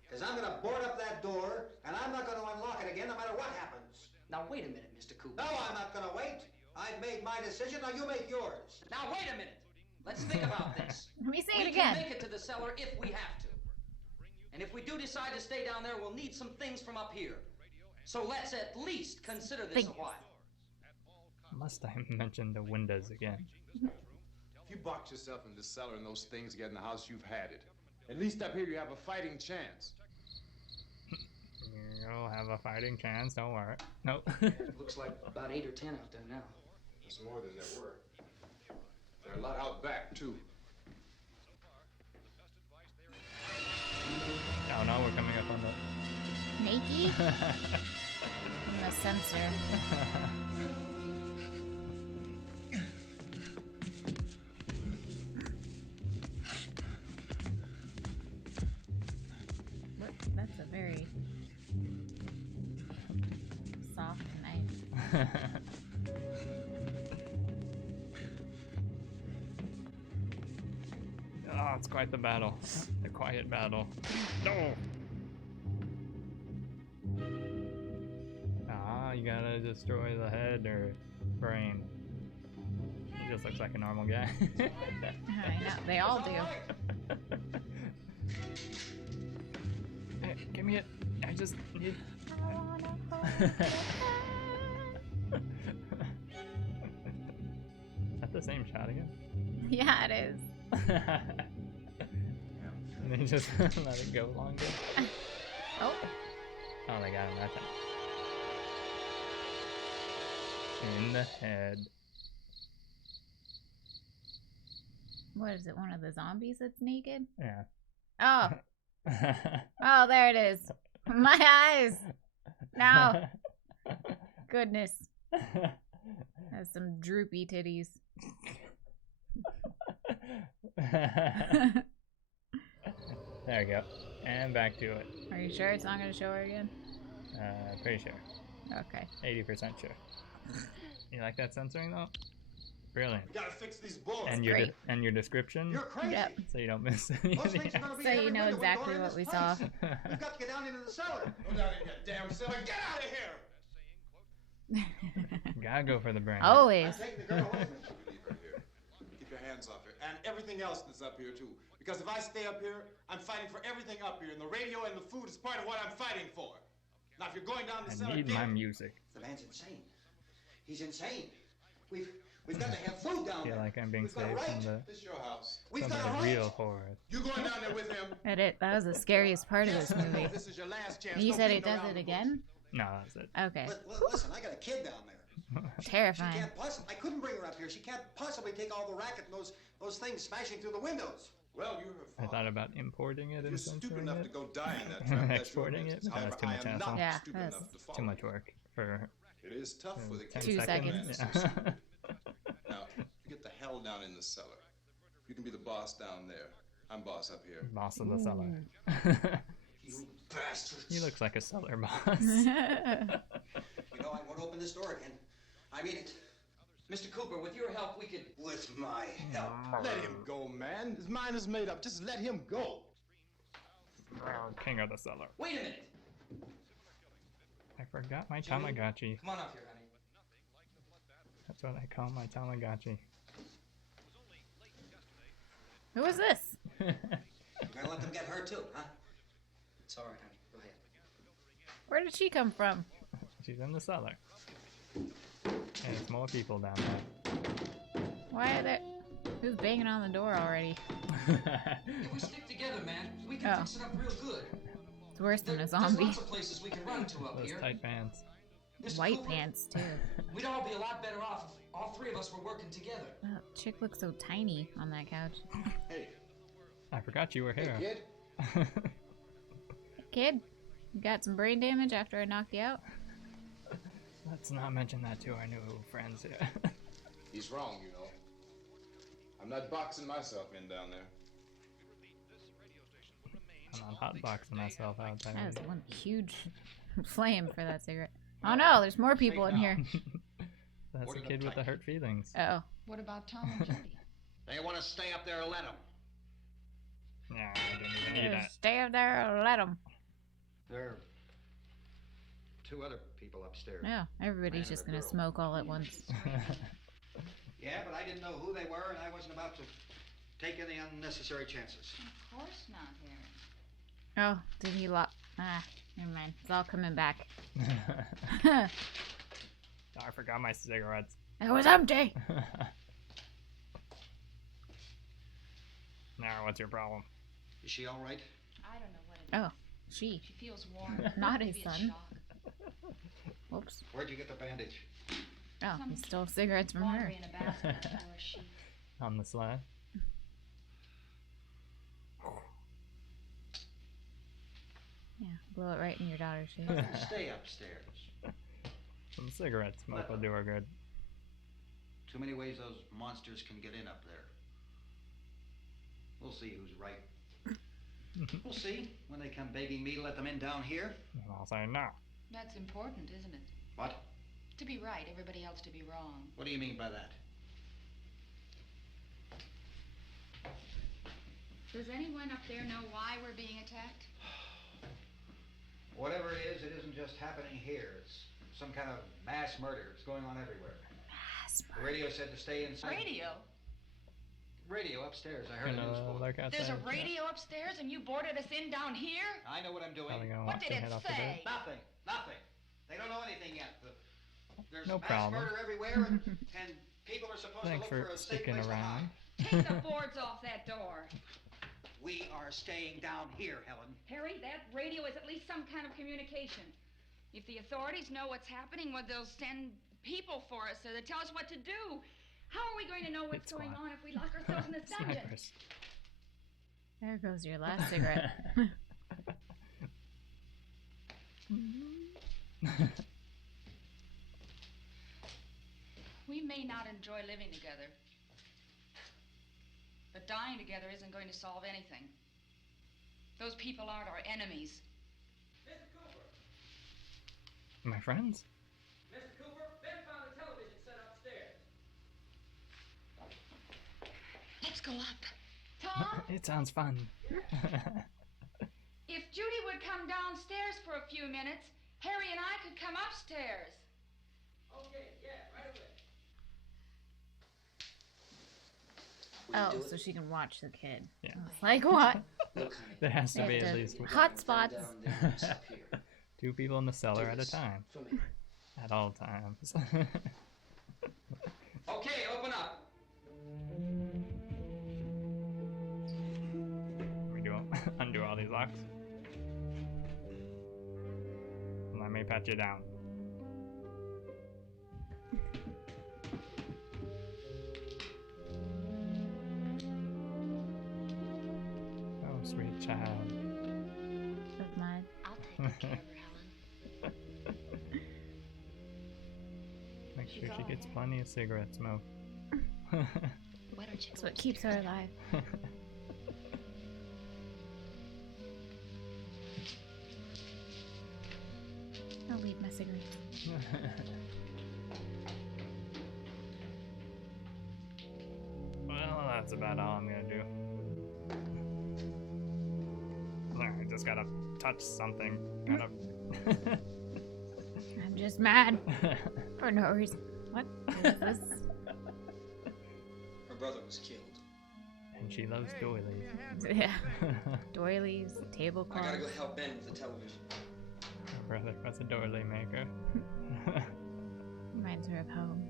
Because I'm going to board up that door, and I'm not going to unlock it again no matter what happens. Now, wait a minute, Mr. Cooper. No, I'm not going to wait. I've made my decision, now you make yours. Now, wait a minute. Let's think about this. Let me say it We again. can make it to the cellar if we have to. And if we do decide to stay down there, we'll need some things from up here. So let's at least consider this a while. Must I mention the windows again? If you box yourself in the cellar and those things get in the house, you've had it. At least up here you have a fighting chance. You'll have a fighting chance, don't worry. Nope. Looks like about 8 or 10 out there now. There's more than there were. There are a lot out back, too. Oh no, we're coming up on the... Naked? The sensor. Look, that's a very soft knife. Oh, it's quite the battle. The quiet battle. No! Ah, you gotta destroy the head or brain. He just looks like a normal guy. I know, they all do. Hey, give me it. I just need... That's the same shot again? Yeah, it is. And they just let it go longer. Oh, Oh, they got him that time. In the head. what is it? One of the zombies that's naked? Yeah. Oh, oh, there it is. My eyes. No. Goodness. Has some droopy titties. There we go. And back to it. Are you sure it's not going to show her again? Pretty sure. Okay. 80% sure. You like that censoring though? Brilliant. We gotta fix these boards. And your description, You're crazy. Yep. so you don't miss Those anything. things are gonna be So every you know window and exactly door in what this we place. saw. We've got to get down into the cellar. Go down in that damn cellar. Get out of here! Gotta go for the brain. Always. I'm taking the girl away from you. Leave her here. Keep your hands off her. And everything else that's up here, too. Because if I stay up here, I'm fighting for everything up here. And the radio and the food is part of what I'm fighting for. Now, if you're going down the cellar, I need get my it. music. The man's insane. He's insane. We've got to have food down I feel there. like I'm being We've got a saved right. from the, This is your house. We've from got a the right. real horror. You going down there with him? That was the scariest part of this Yes, movie. This is your last chance. And you No said it beating does around it the bush. again? No, that's it. Okay. Listen, I got a kid down there. She Terrifying. can't possibly. I couldn't bring her up here. She can't possibly take all the racket and those things smashing through the windows. Well, you're her I father. thought about importing it If and you're stupid censoring enough it. to go die in that trap, that's your Exporting it? business. No, that's However, too I much am hassle. not Yeah, stupid that's enough to Too follow. much work for It is tough for the 10 kids. 2 seconds. seconds. Yeah. Now, you get the hell down in the cellar. You can be the boss down there. I'm boss up here. Boss of the cellar. You bastards. He looks like a cellar boss. You know I won't open this door again. I mean it. Mr. Cooper, with your help, we could... With my help. Let him go, man. His mind is made up. Just let him go. King of the cellar. Wait a minute. I forgot my Jimmy? Tamagotchi. Come on up here, honey. That's what I call my Tamagotchi. Who is this? You're gonna let them get hurt too, huh? It's all right, honey. Go ahead. Where did she come from? She's in the cellar. And there's more people down there. Why are there... Who's banging on the door already? If we stick together, man, we can fix it up real good. It's worse than a zombie. There's lots of places we can run to up Those here. tight pants. Mr. White Cooper, pants, too. We'd all be a lot better off if all three of us were working together. Oh, chick looks so tiny on that couch. Hey. I forgot you were here. Hey, kid. Kid, you got some brain damage after I knocked you out? Let's not mention that to our new friends here. He's wrong, you know. I'm not boxing myself in down there. I'm not hotboxing myself out there. That was one huge flame for that cigarette. Oh no, there's more people in here. That's a kid with the hurt feelings. Oh. What about Tom and Judy? They want to stay up there, let them. Yeah, I didn't even need that. Stay up there and let them. There are 2 other people upstairs. No, everybody's just gonna smoke all at once. Yeah, but I didn't know who they were, and I wasn't about to take any unnecessary chances. Of course not, Harry. Oh, did he lock? Ah, never mind. It's all coming back. I forgot my cigarettes. It was empty. Now, what's your problem? Is she all right? I don't know what it is. Oh, she. She feels warm. Not his Maybe a son. shock. Whoops. Where'd you get the bandage? Oh, he stole cigarettes from her. Laundry in a basket or a sheet. On the slide. Yeah, blow it right in your daughter's face. Stay upstairs. Some cigarette smoke will do her good. Too many ways those monsters can get in up there. We'll see who's right. We'll see when they come begging me to let them in down here. And I'll say no. That's important, isn't it? What? To be right, everybody else to be wrong. What do you mean by that? Does anyone up there know why we're being attacked? Whatever it isn't just happening here. It's some kind of mass murder. It's going on everywhere. Mass The radio said to stay inside. Radio? Radio upstairs. I heard a news bulletin. There's a radio upstairs and you boarded us in down here? I know what I'm doing. What did it say? Nothing. Nothing. They don't know anything yet. There's No mass problem. murder everywhere, and people are supposed Thanks to look for for a safe sticking place to around. hide. Take the boards off that door. We are staying down here, Helen. Harry, that radio is at least some kind of communication. If the authorities know what's happening, well, they'll send people for us so they tell us what to do. How are we going to know what's going on if we lock ourselves in this dungeon? Snipers. There goes your last cigarette. We may not enjoy living together, but dying together isn't going to solve anything. Those people aren't our enemies. Mr. Cooper! My friends? Mr. Cooper, Ben found a television set upstairs. Let's go up. Tom, It sounds fun. if Judy would come downstairs for a few minutes, Harry and I could come upstairs. Okay, yeah, right away. Oh, so she can watch the kid. Yeah. Like what? There has to be at least hot spots. 2 people in the cellar at a time. At all times. Okay, open up. We do undo all these locks. Let me pat you down. Oh, sweet child. Of mine. I'll take good care of her, Helen. Make sure she gets plenty of cigarette smoke. Why don't you That's go what keeps her alive. I'll leave my cigarette. Well, that's about all I'm gonna do. I just gotta touch something. Gotta. I'm just mad. For no reason. What is this? Her brother was killed. And she loves doilies. Yeah. Doilies, I gotta tablecloths. go help Ben with the television. Her brother was a doily maker. Reminds her of home.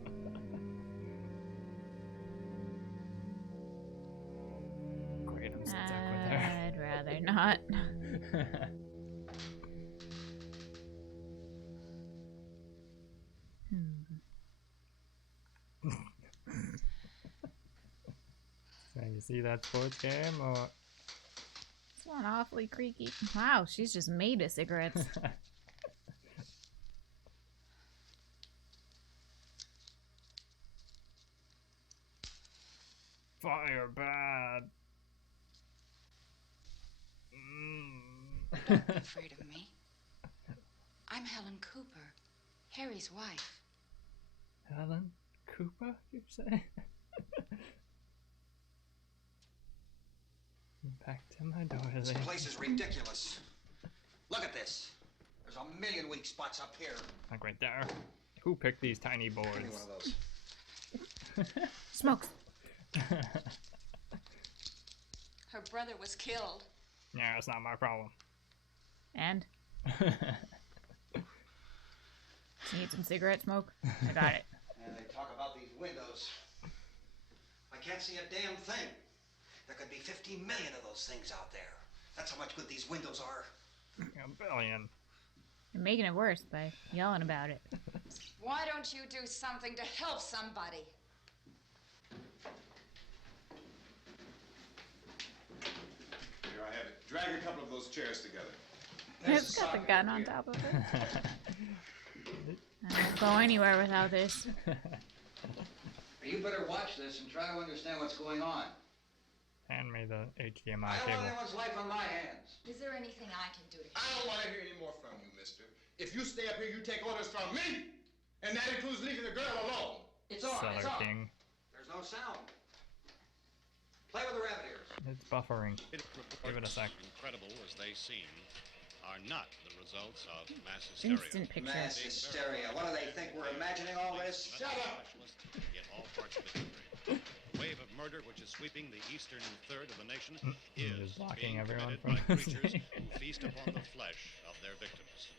stuck with her. I'd rather not. So you see that sports game, or This one awfully creaky. Wow, she's just made of cigarettes. fire bad? Don't be afraid of me. I'm Helen Cooper, Harry's wife. Helen Cooper, you say? Back to my door. This place is ridiculous. Look at this. There's a million weak spots up here. Like right there. Who picked these tiny boards? Give me one of those. Smokes. Her brother was killed. Yeah, it's not my problem. And? You need some cigarette smoke? I got it. And they talk about these windows. I can't see a damn thing. There could be 50 million of those things out there. That's how much good these windows are. A billion. You're making it worse by yelling about it. Why don't you do something to help somebody? Here I have it. Drag a couple of those chairs together. It's got the gun on top of it. I won't go anywhere without this. You better watch this and try to understand what's going on. Hand me the HDMI I don't cable. want anyone's life on my hands. Is there anything I can do to I don't want to hear any more from you, mister. If you stay up here, you take orders from me. And that includes leaving the girl alone. It's on. It's Cellar on. King. There's no sound. Play with the rabbit ears. It's buffering. Give it a sec. Incredible as they seem, are not the results of mass hysteria. Instant picture. Mass hysteria. What do they think? We're imagining all this? Shut up! In all parts of the country. The wave of murder which is sweeping the eastern third of the nation is blocking being everyone committed from by creatures seeing. who feast upon the flesh of their victims.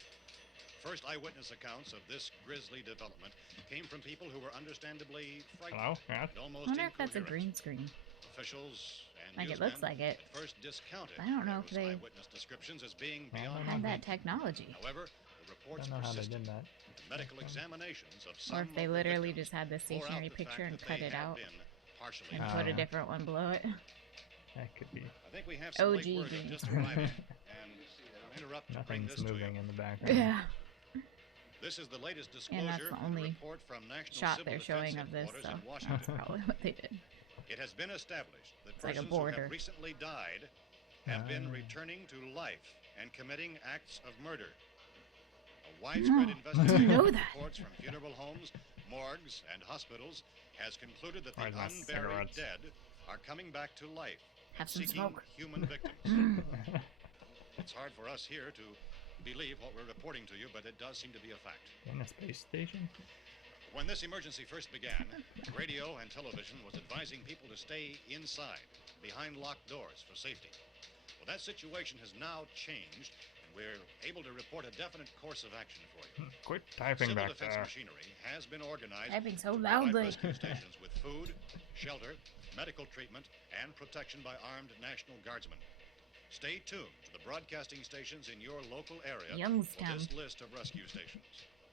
First eyewitness accounts of this grisly development came from people who were understandably frightened. Hello? Yeah? And I almost wonder if that's a incoherent. green screen. Officials and Like, it newsmen looks like it. at first discounted I don't know if those they eyewitness descriptions as being I beyond had that belief. technology. However, the I reports don't know how they persisted. did that. Medical examinations of Or some if they of the literally victims just had the bore out stationary the picture fact and that cut they it had out been partially and Ah. put a yeah. different one below it. That could be. I think we have some late OG word green. just arriving, and I'll interrupt to bring Nothing's this to moving you. in the background. Yeah. This is the latest And that's disclosure the from a only report from National shot Civil they're Defense showing of this, Headquarters so in that's Washington. probably what they did. It has been established that It's like a persons who border. have recently died have been Ah. returning to life and committing acts of murder. A widespread I investigation didn't know of that. reports from funeral homes, morgues, and hospitals has concluded that the Or less unburied cigarettes. dead are coming back to life and Have some seeking smoke. human victims. It's hard for us here to believe what we're reporting to you, but it does seem to be a fact. In a space station? When this emergency first began, radio and television was advising people to stay inside, behind locked doors for safety. Well, that situation has now changed, and we're able to report a definite course of action for you. Quit typing Civil back defense there. machinery has been organized Typing so to provide loudly. rescue stations with food, shelter, medical treatment, and protection by armed National Guardsmen. Stay tuned to the broadcasting stations in your local area for Youngstown. this list of rescue stations.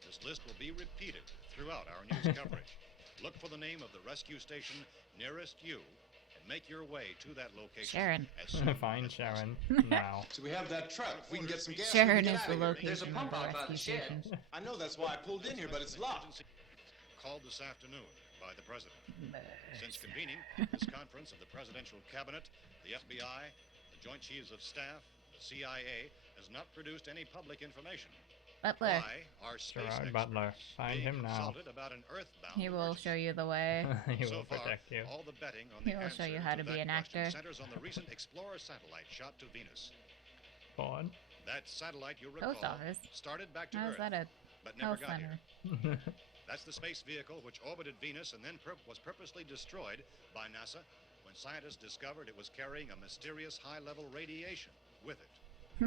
This list will be repeated throughout our news coverage. Look for the name of the rescue station nearest you and make your way to that location. Sharon. As soon Find as Sharon possible. now. So we have that truck. If we can get some gas, Sharon we can is get the out of here. location There's a of pump the out by rescue the shed. station. I know that's why I pulled in here, but it's locked. Called this afternoon by the president. Since convening this conference of the presidential cabinet, the FBI, the Joint Chiefs of Staff, the CIA has not produced any public information. Butler. Why are space Gerard experts Butler. Find being him now. consulted about an earthbound He will emergency? show you the way. He So will far, protect you. all the betting on He the will show you answer how to be that an question actor. centers on the recent Explorer satellite shot to Venus. Fun. That satellite, you recall, Post office. started back to How's Earth, that a but never health got center? here. That's the space vehicle which orbited Venus and then was purposely destroyed by NASA when scientists discovered it was carrying a mysterious high-level radiation with it.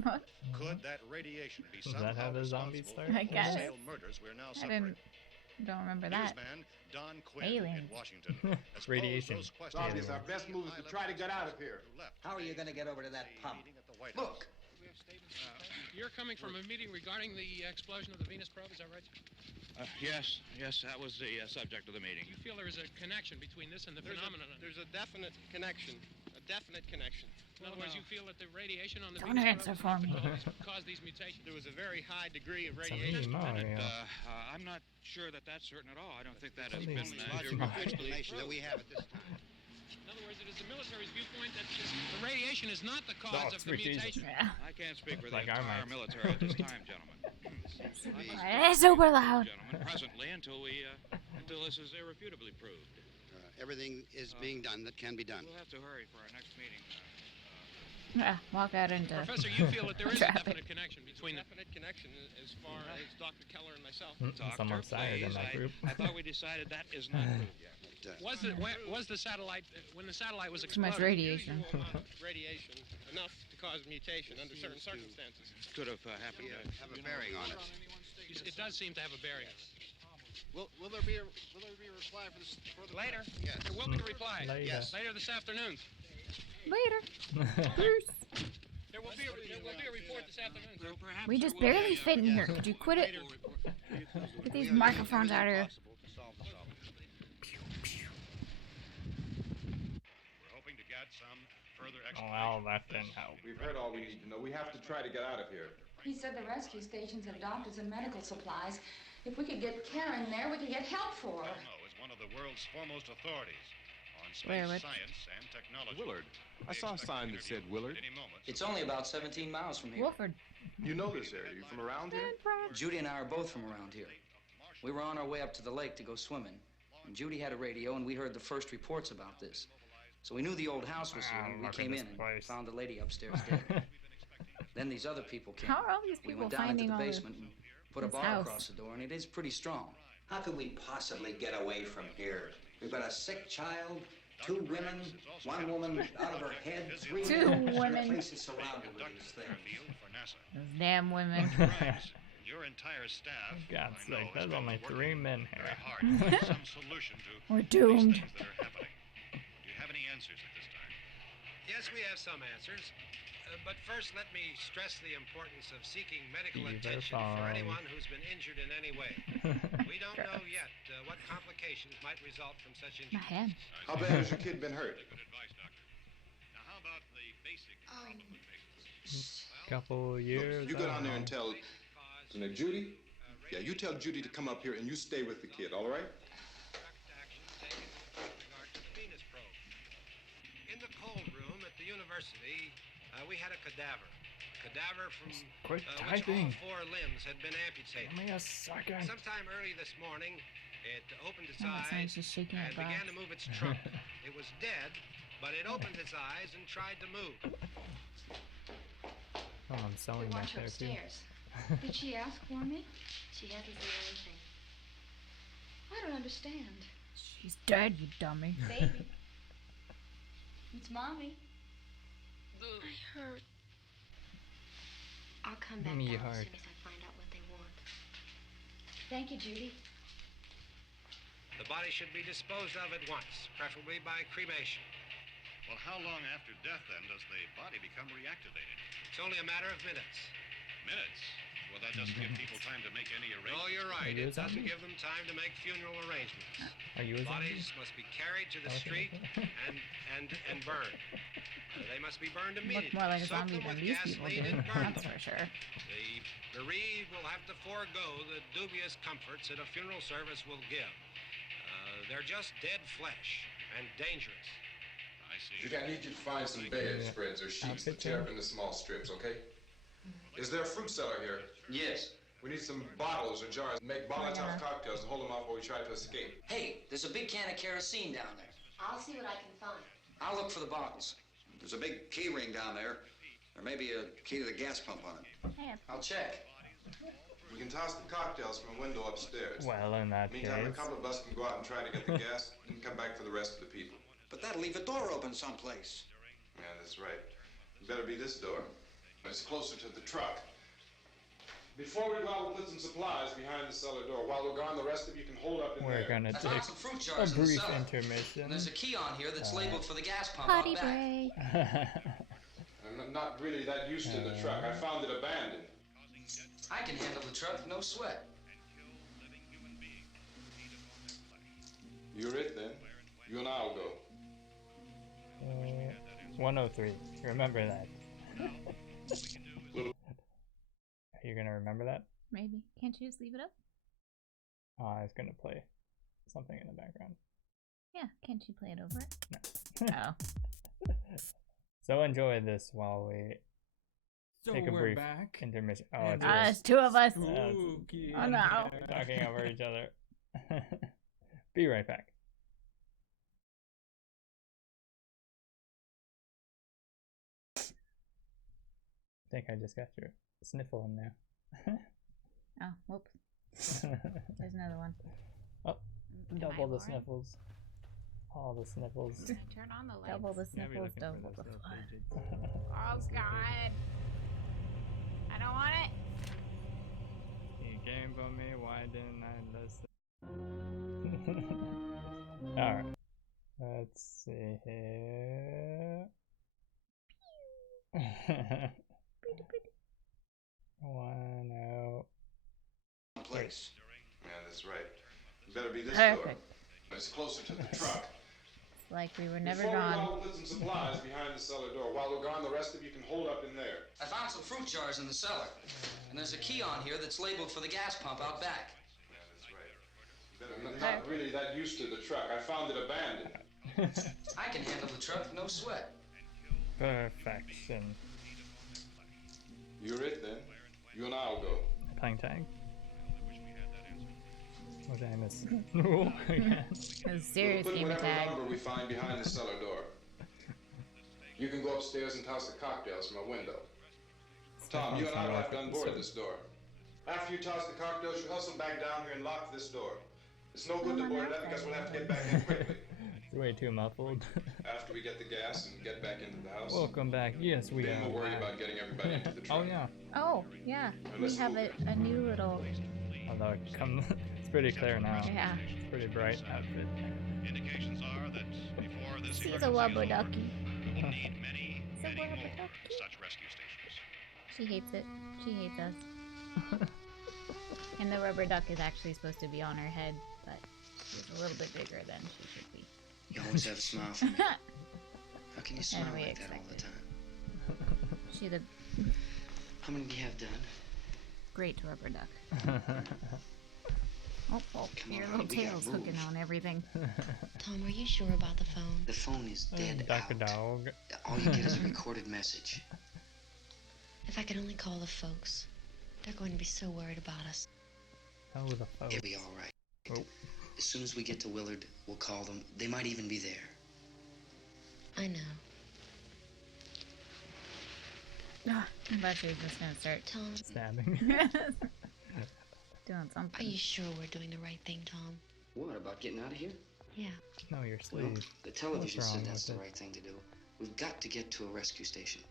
What? Could that radiation be Is that somehow how the zombies responsible start? for I guess. wholesale murders we're now I suffering? didn't. Don't remember that. Newsman Don Quinn Aliens. in Washington has Radiation. posed those It's obvious questions our best move is to try to get out of here. How are you going to get over to that pub? Look. You're coming from a meeting regarding the explosion of the Venus probe, is that right? Yes, that was the subject of the meeting. You feel there is a connection between this and the phenomenon? There's a definite connection. In other words, you feel that the radiation on the Don't Venus answer probe for me. caused these mutations? There was a very high degree of It's a radiation. Mario. I'm not sure that that's certain at all. I don't think that has At been least measured. Mario. Explanation that we have at this time. In other words, it is the military's viewpoint that the radiation is not the cause No, of the it's mutation. Yeah. I can't speak for the Like our entire mics. military at this time, gentlemen. It's super loud. Gentlemen, presently until this is irrefutably proved. Everything is being done that can be done. We'll have to hurry for our next meeting. Yeah, walk out into Professor, you feel that there is a traffic. definite connection between the... Definite connection as far as Dr. Keller and myself. Someone sided in that group. I thought we decided that is not proved yet. Was the satellite, when the satellite was too much exploded... radiation. Radiation enough to cause mutation under certain circumstances. Could have happened. Have a bearing on it. It does seem to have a bearing. Will there be a reply for this further? Later? Yes. There will be a reply. Later. Yes. Later this afternoon. Later. There will be a report this afternoon. We just barely fit in here. Could you quit it? Get these microphones out of here. We're hoping to get some further Well, that didn't help. We've heard all we need to know. We have to try to get out of here. He said the rescue stations have doctors and medical supplies. If we could get care in there, we could get help for her. Elmo is one of the world's foremost authorities on space Where, what? science and technology. Willard. I saw a sign that said Willard. Any moment. It's only about 17 miles from here. Wolford. You know this area. You from around here? Judy and I are both from around here. We were on our way up to the lake to go swimming. And Judy had a radio, and we heard the first reports about this. So we knew the old house was here, and we look at came this in and place. found the lady upstairs dead. Then these other people came. How are all these We people went down into finding the all this? basement and put a this bar house? across the door, and it is pretty strong. How could we possibly get away from here? We've got a sick child, 2 women, 1 woman out of her head, 3 Two men. women. The place is surrounded with these things. Field for NASA. Those damn women. Your entire staff, God's I know, sake, has there's been only working 3 men very here. hard to find some solution to We're these doomed. things that are happening. Do you have any answers at this time? Yes, we have some answers. But first, let me stress the importance of seeking medical Fever attention for fine. anyone who's been injured in any way. We don't know yet what complications might result from such My injury. hand. How bad has your kid been hurt? Good advice, Doctor. Now, how about the basic Couple years. You go down there and I don't tell isn't it Judy? Yeah, you tell Judy to come up here and you stay with the kid, all right? Direct action taken with regard to the Venus probe. In the cold room at the university, we had a cadaver. Cadaver from Quit which typing. all 4 limbs had been amputated. Give me a second. Sometime early this morning, it opened its Oh, that eyes sounds just shaking and her butt. began to move its trunk. It was dead, but it opened its eyes and tried to move. Oh, I'm We sewing want back her there too. upstairs. Did she ask for me? She hasn't seen anything. I don't understand. She's dead, you dummy. Baby. It's Mommy. I heard. I'll come back Me down as hard. soon as I find out what they want. Thank you, Judy. The body should be disposed of at once, preferably by cremation. Well, how long after death, then, does the body become reactivated? It's only a matter of minutes. Minutes? Well, that doesn't give people time to make any arrangements. Oh, you're right. Are you a It doesn't zombie? give them time to make funeral arrangements. Are you a zombie? Bodies must be carried to the Okay. street and burned. They must be burned Look immediately. more like a Soak zombie them than with these people gasoline do. and burn That's them. for sure. The bereaved will have to forego the dubious comforts that a funeral service will give. They're just dead flesh and dangerous. I see. Judy, I need you to find some bedspreads or sheets to tear up into small strips, okay? Is there a fruit cellar here? Yes. We need some bottles or jars. Make Molotov cocktails and hold them off while we try to escape. Hey, there's a big can of kerosene down there. I'll see what I can find. I'll look for the bottles. There's a big key ring down there. There may be a key to the gas pump on it. I'll check. We can toss the cocktails from a window upstairs. Well, in that Meantime, a case. couple of us can go out and try to get the gas and come back for the rest of the people. But that'll leave a door open someplace. Yeah, that's right. It better be this door. It's closer to the truck. Before we go out, we'll put some supplies behind the cellar door. While we're gone, the rest of you can hold up in there. We're gonna I take found some fruit a jars in the brief cellar. intermission. And there's a key on here that's labeled for the gas pump Potty out back. break. I'm not really that used to the truck. I found it abandoned. I can handle the truck, no sweat. You're it then. You and I'll go. 103. Remember that. Are you gonna remember that? Maybe. Can't you just leave it up? I was gonna play something in the background. Yeah, can't you play it over it? No. Oh. So enjoy this while we take a we're brief back. intermission. Oh, And it's it's two of us. Spooky Oh no. talking over each other. Be right back. I think I just got your sniffle in there. Oh, whoops. There's another one. Oh, Am double I the Lauren? sniffles. All the sniffles. Turn on the lights. Double the Yeah, be sniffles, looking for double the those little fun. digits. Oh god. I don't want it. You came for me, why didn't I listen? Alright. Let's see here. 1-0. Place. Yeah, that's right. It better be this Perfect. door. It's closer to the truck. Like we were never Before we go gone. out, we'll put some supplies behind the cellar door. While we're gone, the rest of you can hold up in there. I found some fruit jars in the cellar. And there's a key on here that's labeled for the gas pump out back. Yeah, that's right. I'm not really that used to the truck. I found it abandoned. I can handle the truck, no sweat. Perfection. You're it then. You and I'll go. Playing tag? What did I miss? Oh, again. It was serious We'll put game of whatever tag. number we find behind the cellar door. You can go upstairs and toss the cocktails from a window. Tom, you and I will have to unboard this door. After you toss the cocktails, you hustle back down here and lock this door. It's no good to board it up because we'll have to get back in quickly. It's way too muffled. After we get the gas and get back into the house. Welcome back. Yes, we Then are. we'll worry about getting everybody into the truck. Oh yeah. Oh, yeah. We have a new little... Although it's pretty clear now. Yeah. It's pretty bright outfit. Indications are that before this She's a rubber ducky. we will need many, It's a many rubber more ducky. such rescue stations. She hates it. She hates us. And the rubber duck is actually supposed to be on her head, but she's a little bit bigger than she should be. You always have a smile for me. How can you smile And we like that all the time? She's a How many do you have done? great rubber duck. Oh, Come your on, little honey, we gotta tail's move. hooking on everything. Tom, are you sure about the phone? The phone is dead Duck out. dog. All you get is a recorded message. If I could only call the folks. They're going to be so worried about us. Oh, the folks. It'll be all right. Oh. As soon as we get to Willard, we'll call them. They might even be there. I know. I thought she was just gonna start Tom, Stabbing. doing are something. you sure we're doing the right thing, Tom? What, about getting out of here? Yeah. No, your Well, sleeve. the television What's wrong said that's the with it? right thing to do. We've got to get to a rescue station.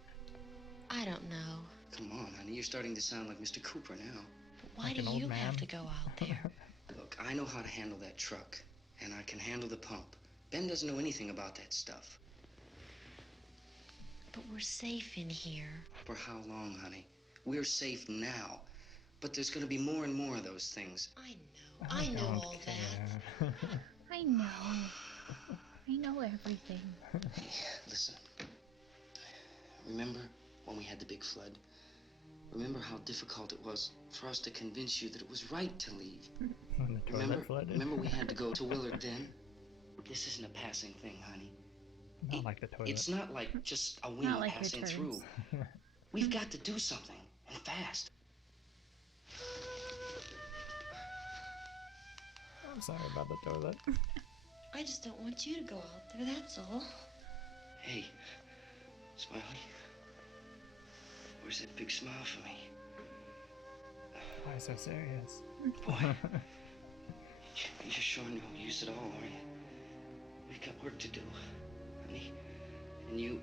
I don't know. Come on, honey. You're starting to sound like Mr. Cooper now. But why Like do an old you man. have to go out there? Look, I know how to handle that truck, and I can handle the pump. Ben doesn't know anything about that stuff. But we're safe in here. For how long, honey? We're safe now. But there's going to be more and more of those things. I know don't all that. I know. I know everything. Hey, listen. Remember when we had the big flood? Remember how difficult it was for us to convince you that it was right to leave? When the toilet Remember, flooded. remember we had to go to Willard then? This isn't a passing thing, honey. Not like the toilet. It's not like just a wind Not like passing returns. through. We've got to do something, and fast. I'm sorry about the toilet. I just don't want you to go out there, that's all. Hey, Smiley. Where's that big smile for me? Why so serious? Boy, you're showing no use at all, aren't you? We've got work to do, honey. And you...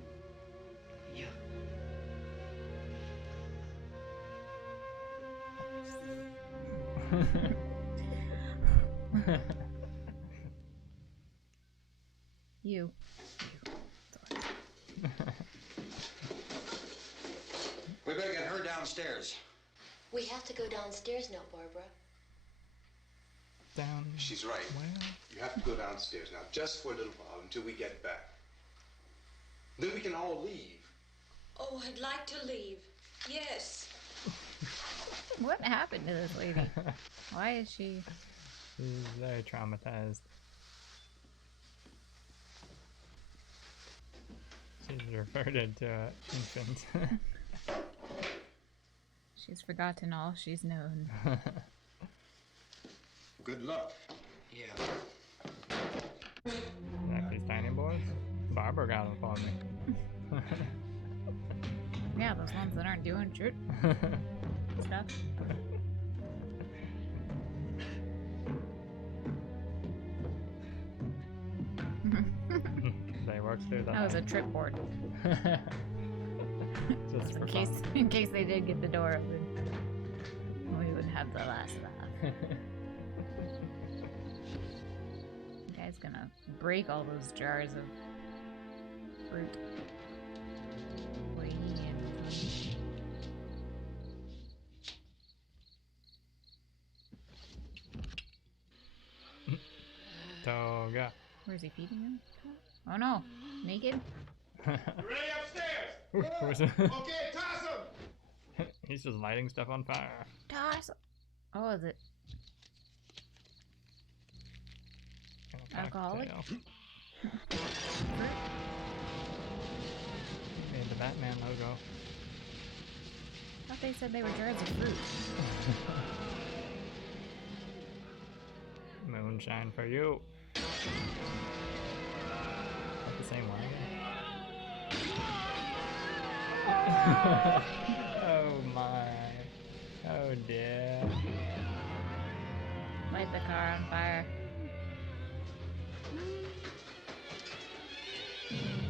You. We better get her downstairs. We have to go downstairs now, Barbara. Down. She's right. Where? You have to go downstairs now, just for a little while, until we get back. Then we can all leave. Oh, I'd like to leave. Yes. What happened to this lady? Why is she... She's very traumatized. She's reverted to an infant. She's forgotten all she's known. Good luck. Yeah. Like these tiny boys? Barbara got them for me. Yeah, those ones that aren't doing shit. Stuff. They work through that. That was a trip board. Just for in case they did get the door open. We would have the last laugh. The guy's gonna break all those jars of fruit. Toga. Where's he feeding him? Oh no! Naked? Ready upstairs! Where's it? Okay, toss him! He's just lighting stuff on fire. Toss! Oh, is it alcoholic? Made the Batman logo. I thought they said they were jars of fruit. Moonshine for you. Is that the same wagon? Oh my. Oh dear. Light the car on fire.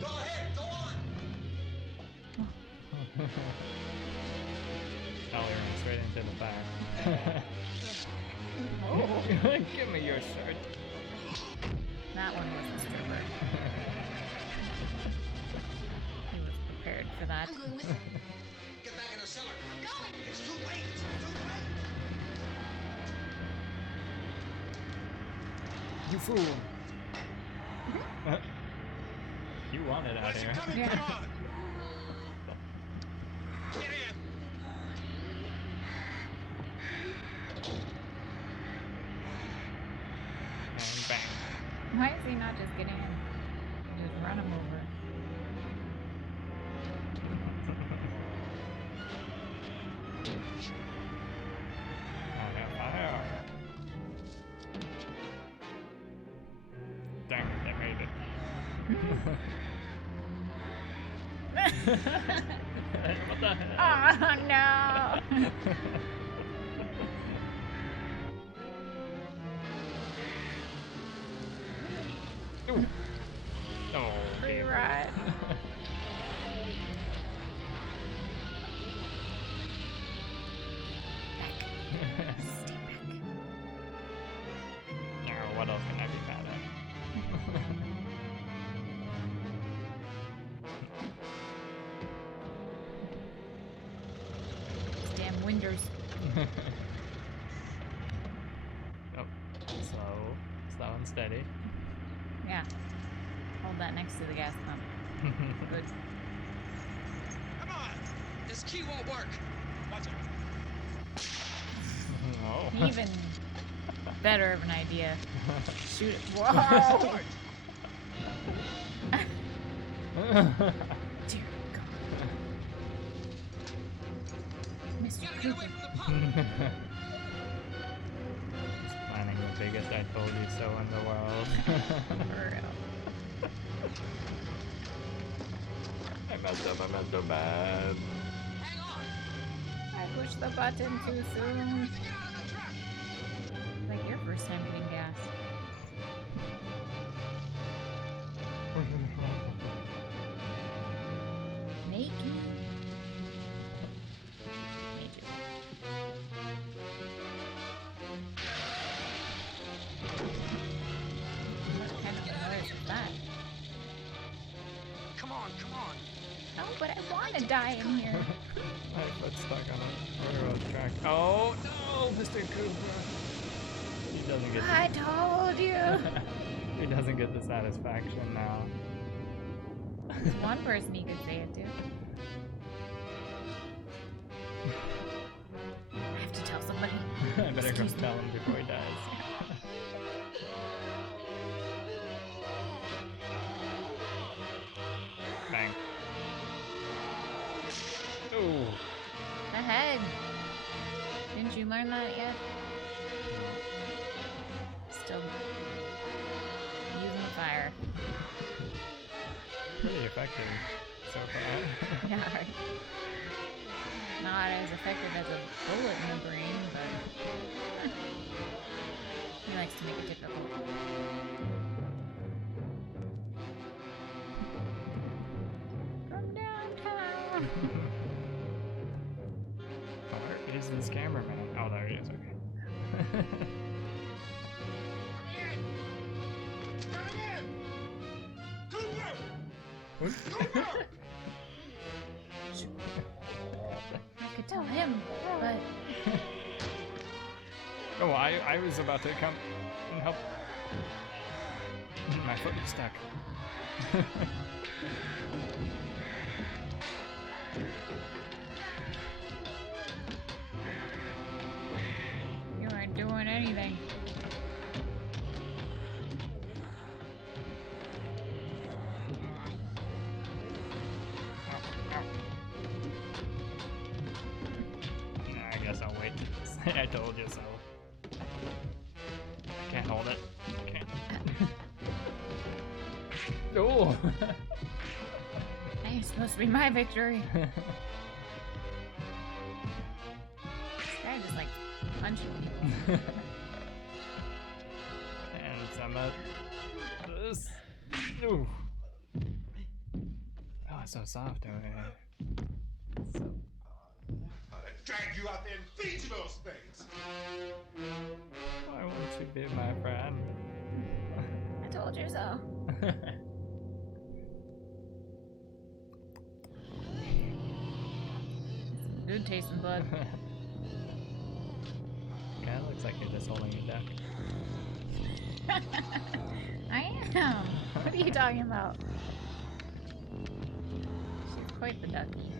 Go ahead, go on. Ollie ran straight into the fire. Oh, give me your shirt. That one was the stripper. He was prepared for that. I'm going with you. Get back in the cellar. I'm going. It's too late. It's too late. You fool. You want it out Where's here. you coming? Yeah. Come on. Get in. And bang. Why is he not just getting in? Just run him over. Fire. Dang it, they made it. What the hell? Oh no! Ooh. Oh, Free damn. ride. Now, what else can I be mad at? These damn windows. Oh, slow and steady. Yeah. Hold that next to the gas pump. Good. Come on. This key won't work. Watch it. Oh. Even better of an idea. Shoot it. Whoa! Dear God. Mr. Cooper. Just planning the biggest I told you so in the world. For real. I messed up bad. I pushed the button too soon. Like your first time getting gas. Naked. gonna die in here. My foot's stuck on a railroad track. Oh no, Mr. Cooper. He doesn't get. I told you. He doesn't get the satisfaction now. There's one person he could say it to. I have to tell somebody. I better go tell him before he dies. Bang. Ooh. The head. Didn't you learn that yet? Still using the fire. Pretty effective so far. Yeah, right. Not as effective as a bullet in the brain, but he likes to make it difficult. From downtown. Oh, where is this cameraman? Oh, there he is. Okay. I could tell him, but Oh, I was about to come and help. My foot is stuck. you weren't doing anything. I guess I'll wait. I told you so. I can't hold it. I can't. Oh! Hey, it's supposed to be my victory. This guy just like punching me. And some of this. Ooh. Oh, it's so soft over here. Drag you out there and feed you those things. Why won't you be my friend? I told you so. Good tasting blood. Kinda looks like you're just holding a duck. I am. What are you talking about? She's quite the ducky.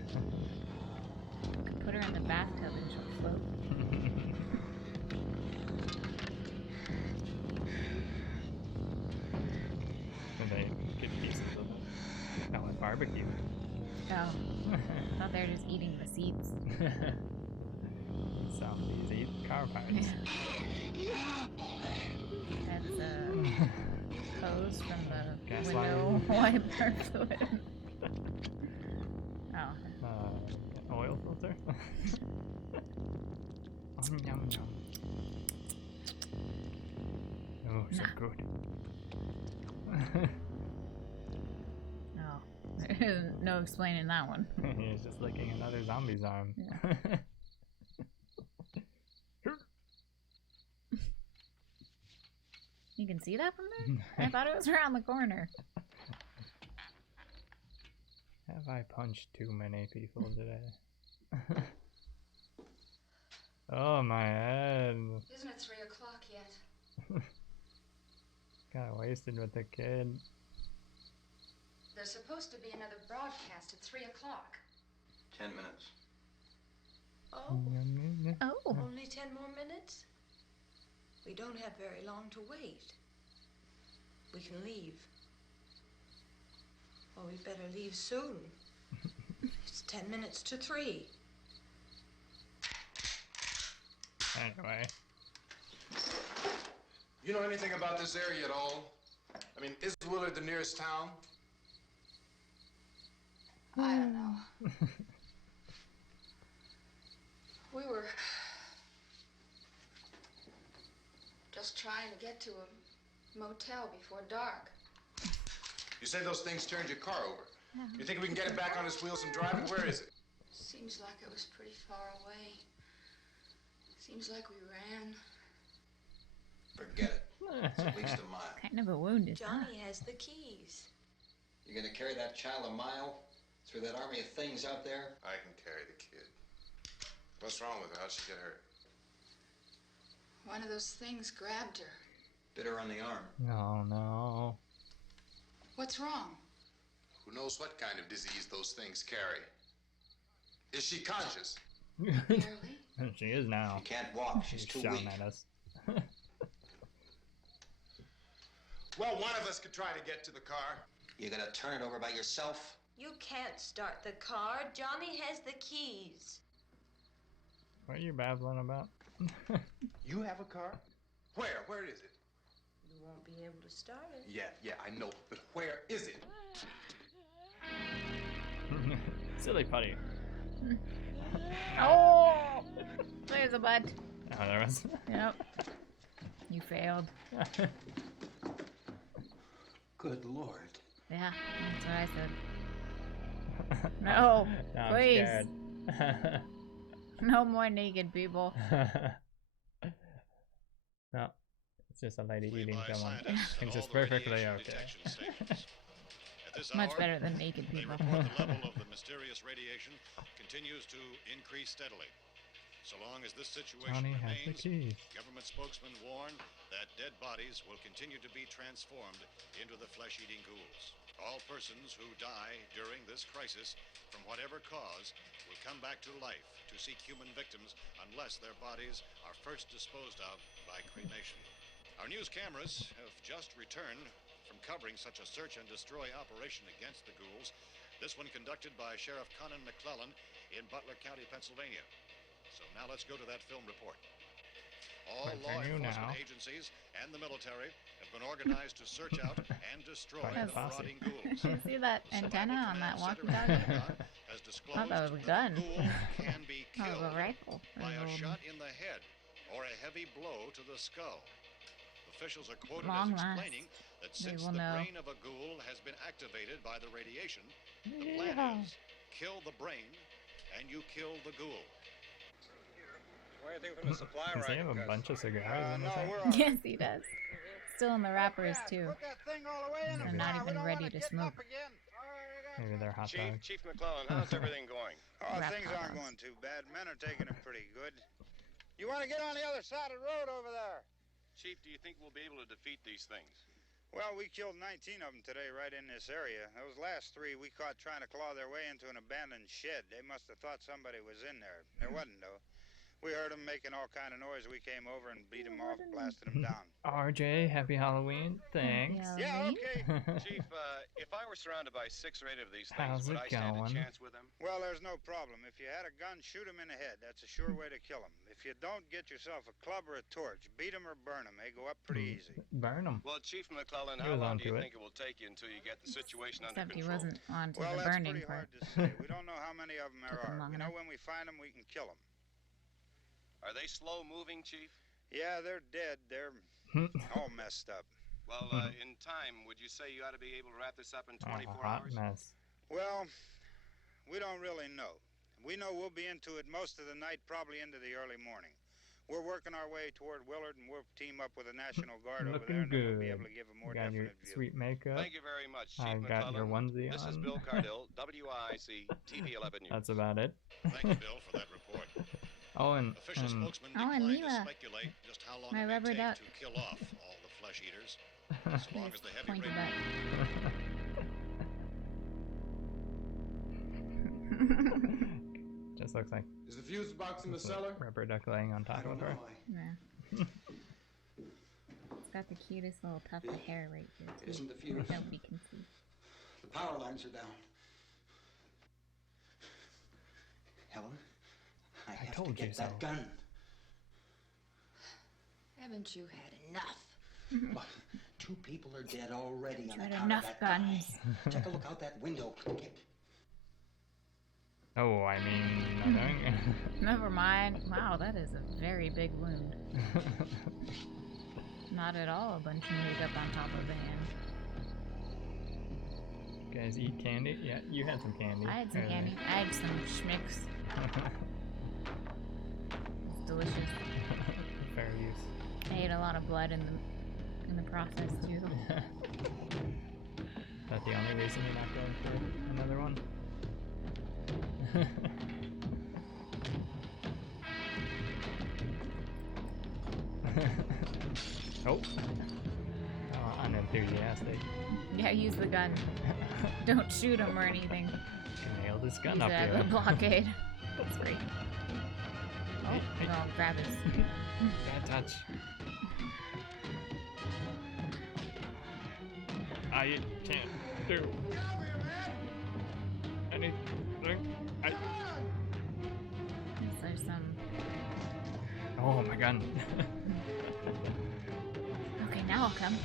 Could put her in the bathtub and she'll float. And they get pieces of it. That went barbecue. Oh. I thought they were just eating the seats. Zombies eat car parts. That's a hose from the Gas window wiper fluid. Oh. Oil filter? Yum yum. Oh, so good. No. No explaining that one. He's just licking another zombie's arm. Yeah. You can see that from there? I thought it was around the corner. Have I punched too many people today? Oh, my head. Isn't it 3 o'clock yet? Got wasted with the kid. There's supposed to be another broadcast at 3 o'clock. 10 minutes. Oh. Only 10 more minutes? We don't have very long to wait. We can leave. Well, we'd better leave soon. It's 10 minutes to 3. Anyway. You know anything about this area at all? I mean, is Willard the nearest town? I don't know. We were just trying to get to a motel before dark. You say those things turned your car over. You think we can get it back on its wheels and drive it? Where is it? Seems like it was pretty far away. Seems like we ran. Forget it. It's at least a mile. Kind of a wounded. Johnny has the keys. You gonna carry that child a mile? Through that army of things out there? I can carry the kid. What's wrong with her? How'd she get hurt? One of those things grabbed her. Bit her on the arm. Oh no. What's wrong? Who knows what kind of disease those things carry? Is she conscious? Barely. She is now. She can't walk. She's too shouting weak. at us. Well, one of us could try to get to the car. You gonna turn it over by yourself? You can't start the car. Johnny has the keys. What are you babbling about? You have a car? Where? Where is it? You won't be able to start it. Yeah, I know. But where is it? Silly putty. Oh! There's a butt. Oh, there was. Yep. You failed. Good Lord. Yeah, that's what I said. No, Now please. I'm scared. No more naked people. No, it's just a lady eating someone. It's just perfectly okay. Much better than naked They people. report the level of the mysterious radiation continues to increase steadily. So long as this situation Johnny has the remains, keys. government spokesmen warn that dead bodies will continue to be transformed into the flesh-eating ghouls. All persons who die during this crisis, from whatever cause, will come back to life to seek human victims unless their bodies are first disposed of by cremation. Our news cameras have just returned from covering such a search and destroy operation against the ghouls, this one conducted by Sheriff Conan McClellan in Butler County, Pennsylvania. So now let's go to that film report. All law enforcement agencies and the military have been organized to search out and destroy the marauding ghouls. Did you see that antenna on that walkie-talkie? Has I disclosed thought that was a that gun. the ghoul can be That killed was a rifle. by a shot in the head or a heavy blow to the skull. Officials are quoted as explaining that since the brain of a ghoul has been activated by the radiation, the plan is kill the brain and you kill the ghoul. What do you think from the supply Does he have a bunch of cigars in his hand? Yes, he does. Still in the wrappers, too. They're not even ready to smoke. Maybe they're hot dogs. Chief McClellan, how's everything going? Oh, things aren't going too bad. Men are taking it pretty good. You want to get on the other side of the road over there? Chief, do you think we'll be able to defeat these things? Well, we killed 19 of them today right in this area. Those last 3 we caught trying to claw their way into an abandoned shed. They must have thought somebody was in there. There wasn't, though. We heard them making all kind of noise. We came over and beat them off, blasted them down. RJ, happy Halloween. Thanks. Yeah, okay. Chief, if I were surrounded by 6 or 8 of these things, How's would it I stand a going? chance with them? Well, there's no problem. If you had a gun, shoot them in the head. That's a sure way to kill them. If you don't, get yourself a club or a torch. Beat them or burn them. They go up pretty easy. Burn them. Well, Chief McClellan, He how was long do you onto think it will take you until you get the situation Except under he control? wasn't on to Well, the that's burning pretty part. hard to say. We don't know how many of them there Took him are. long We know enough. when we find them, we can kill them. Are they slow moving, Chief? Yeah, they're dead. They're all messed up. Well, in time, would you say you ought to be able to wrap this up in 24 hot hours? mess. Well, we don't really know. We know we'll be into it most of the night, probably into the early morning. We're working our way toward Willard, and we'll team up with the National Guard over there, Looking and then we'll good. be able to give a more Got your definite view. sweet makeup. Thank you very much, Chief I got your McClellan. onesie This is on. Bill Cardill, WIC TV 11 News. That's about it. Thank you, Bill, for that report. Oh, and Official spokesman Oh, and declined to Mila. speculate just how long My it may rubber take duck. to kill off all the flesh eaters, as long as the heavy Pointy rain. Just looks like Is the fuse box in the it's a cellar? rubber duck laying on top of her. Yeah. It's got the cutest little tuft of hair right here, too. Isn't the fuse? That we can see. The power lines are down. Helen, I have told to you get so. that gun. Haven't you had enough? What? 2 people are dead already on Had account enough of that guns. guy. Take a look out that window. Oh, I mean, nothing. Never mind. Wow, that is a very big wound. Not at all a bunch of makeup on top of the hand. You guys eat candy? Yeah, you had some candy. I had some earlier. candy. I had some schmicks. It's delicious. Fair use. I ate a lot of blood in the process too. Is that the only reason you're not going for another one? Oh. Oh, unenthusiastic. Yeah, use the gun. Don't shoot him or anything. Nail this gun Use up it as here. a blockade. That's great. Oh, Hey. no, grab his. Bad touch. I can't do anything. Is there some... Oh, my gun. Okay, now I'll come.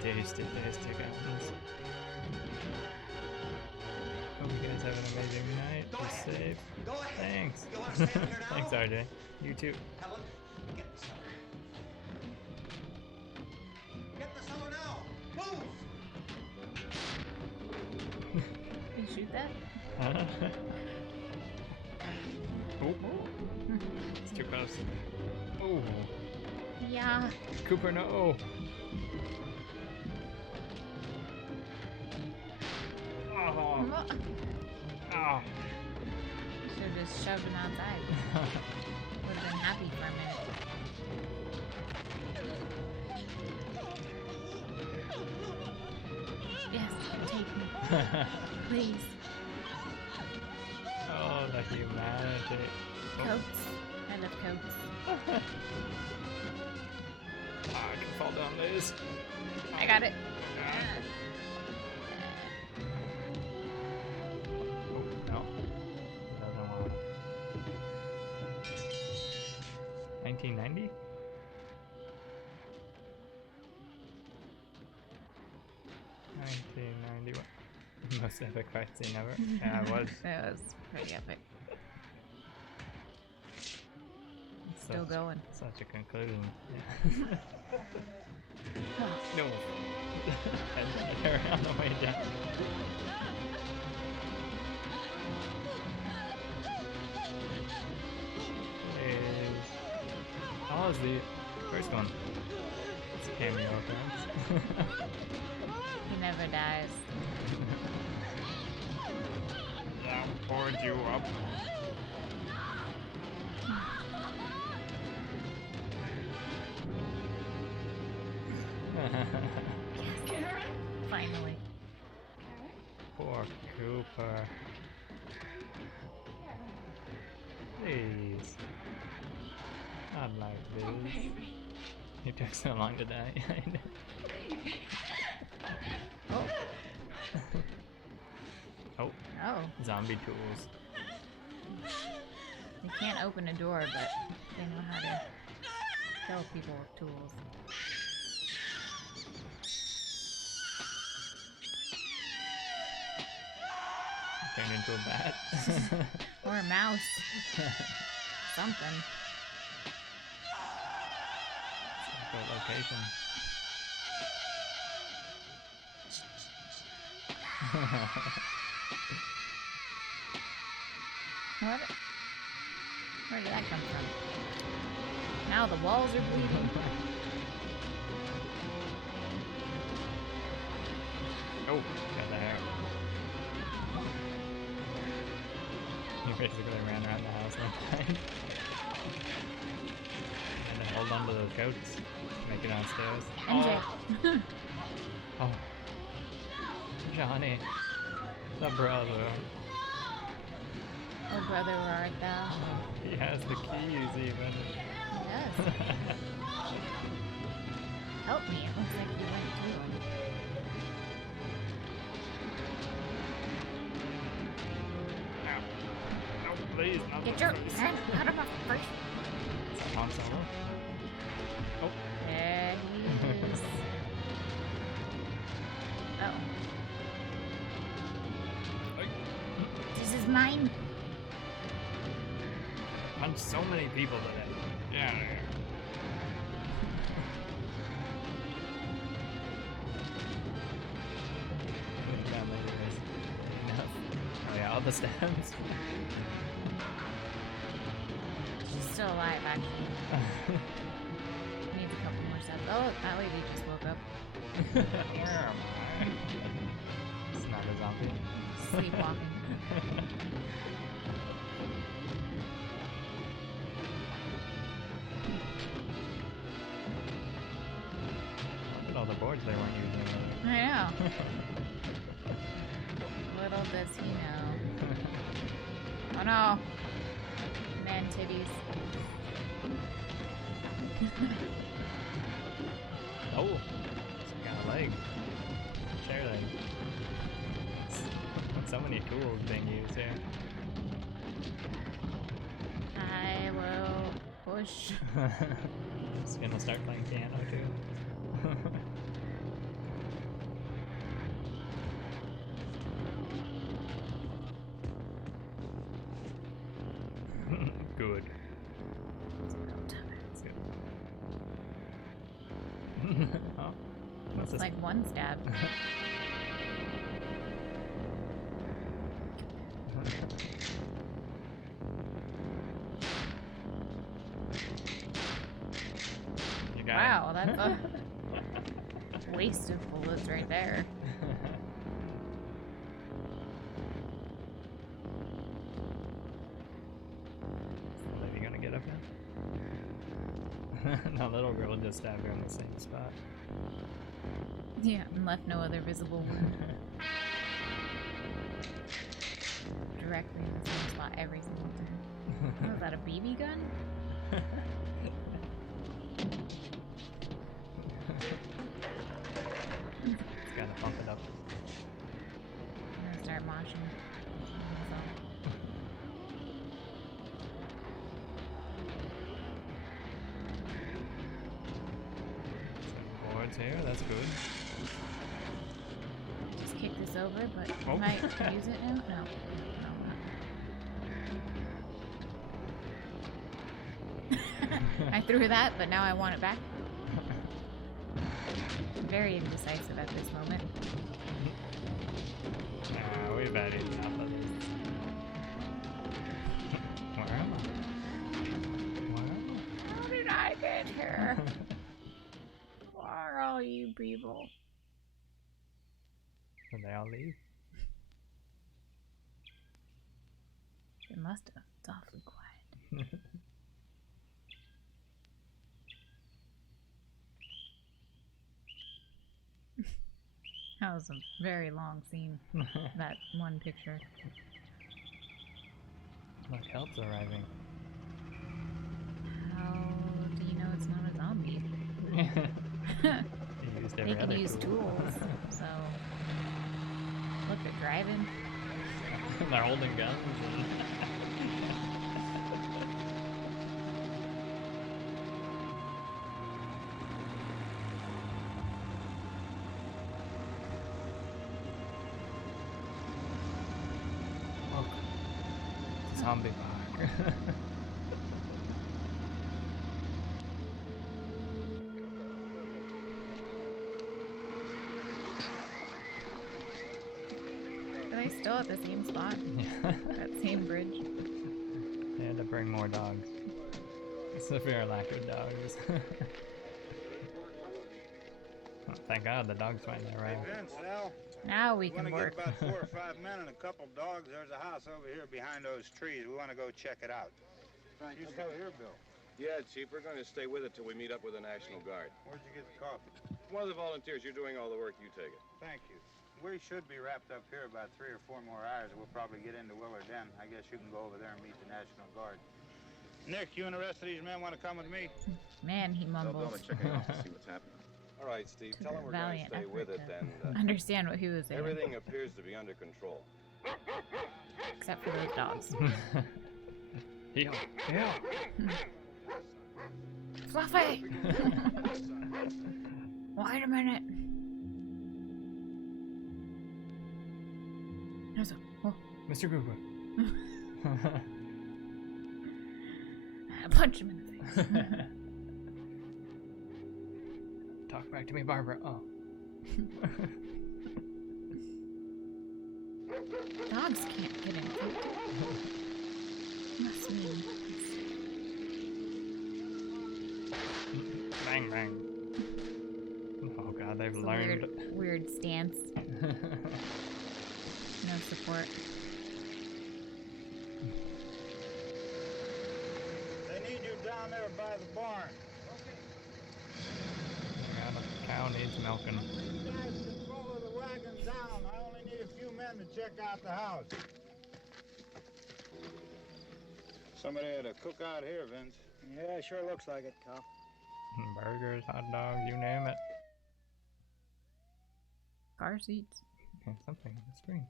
Tasty guns. Hope you guys have an amazing night. Be safe. Go ahead. Thanks. You want to stand here now? Thanks, RJ. You too. Helen, get in the cellar. Get in the cellar now. Move! Can you shoot that? Oh. It's too close. Oh. Yeah. Cooper, no. Oh. Oh. Should have just shoved him outside. Would have been happy for a minute. Yes, take me. Please. Oh, the humanity. Coats. I love coats. I can fall down this. I got it. Oh, no. Doesn't want it. 1990? Most epic fight scene ever. Yeah, it was. It was pretty epic. It's still going. Such a conclusion. Yeah. No. And on the way down. Oh, it's the first one. It's a cameo appearance. He never dies. That poured you up. Finally. Poor Cooper. Please. Not like this. He took so long to die. Oh. Oh. Oh. Zombie tools. They can't open a door, but they know how to kill people with tools. Turned into a bat. Or a mouse. Something. Good location. What? Where did that come from? Now the walls are bleeding. Oh, got the hair. He basically ran around the house one time. And then held onto those goats. Make it downstairs. MJ. Oh. Johnny. The brother. Oh, brother, where art thou? He has the keys even. He does. Help me. It looks like you went too. No, please, not Get the your face. hand out of my face. Is that Han Solo? Oh. There he is. Oh. This is mine. Punched so many people today. Get out of here. Oh yeah, all the stabs. She's still alive, actually. Needs a couple more steps. Oh, that lady just woke up. Where am I? Not a zombie. Sleepwalking. Look at all the boards they weren't using. I know. Little does he know. Oh no! Man titties. Oh! It's got a leg. Chair leg. So many tools being used here. I will push. Just gonna start playing piano too. Good. That's good. Oh, what's It's this? like one stab. You got Wow, that's a waste of bullets right there. Are you gonna get up now? No, little girl just stabbed her in the same spot. Yeah, and left no other visible wound. Directly in the same spot every single time. Was that a BB gun? It's gotta pump it up. I'm gonna start moshing. Boards here, that's good. Just kick this over, but Oh. I might use it now? No. I threw that, but now I want it back. Very indecisive at this moment. We've had enough of this. Where am I? How did I get here? Why are all you people? Did they all leave? They must have. It's awfully quiet. That was a very long scene. That one picture. Look, help's arriving. How do you know it's not a zombie? They used every They can other use tool. tools, so look, they're driving. They're holding guns. Look, zombie park. Are they still at the same spot? That same bridge? They had to bring more dogs. Severe lack of dogs. Oh, thank God the dogs finally arrived. Vince, Al, Now we can want to work. get about 4 or 5 men and a couple dogs. There's a house over here behind those trees. We want to go check it out. Right. You still here, Bill? Yeah, Chief, we're going to stay with it till we meet up with the National Guard. Where'd you get the coffee? One of the volunteers, you're doing all the work, you take it. Thank you. We should be wrapped up here about 3 or 4 more hours. We'll probably get into Willard then. I guess you can go over there and meet the National Guard. Nick, you and the rest of these men want to come with me? Man, he mumbles. Tell Bill to check it out to see what's happening. All right, Steve, tell him we're going to Valiant stay with effort it to and understand what he was saying. everything appears to be under control. Except for those dogs. Yeah. Yeah. Fluffy! Wait a minute. There's a... Oh. Mr. Cooper. Punch him in the face. Talk back to me, Barbara. Oh. Dogs can't get in. Must mean... Bang, bang. Oh God, they've It's a learned. weird stance. support. They need you down there by the barn. Yeah, the cow needs milking. You guys can follow the wagon down. I only need a few men to check out the house. Somebody had a cookout here, Vince. Yeah, sure looks like it, Cal. Burgers, hot dogs, you name it. Car seats. Okay, something on the screen.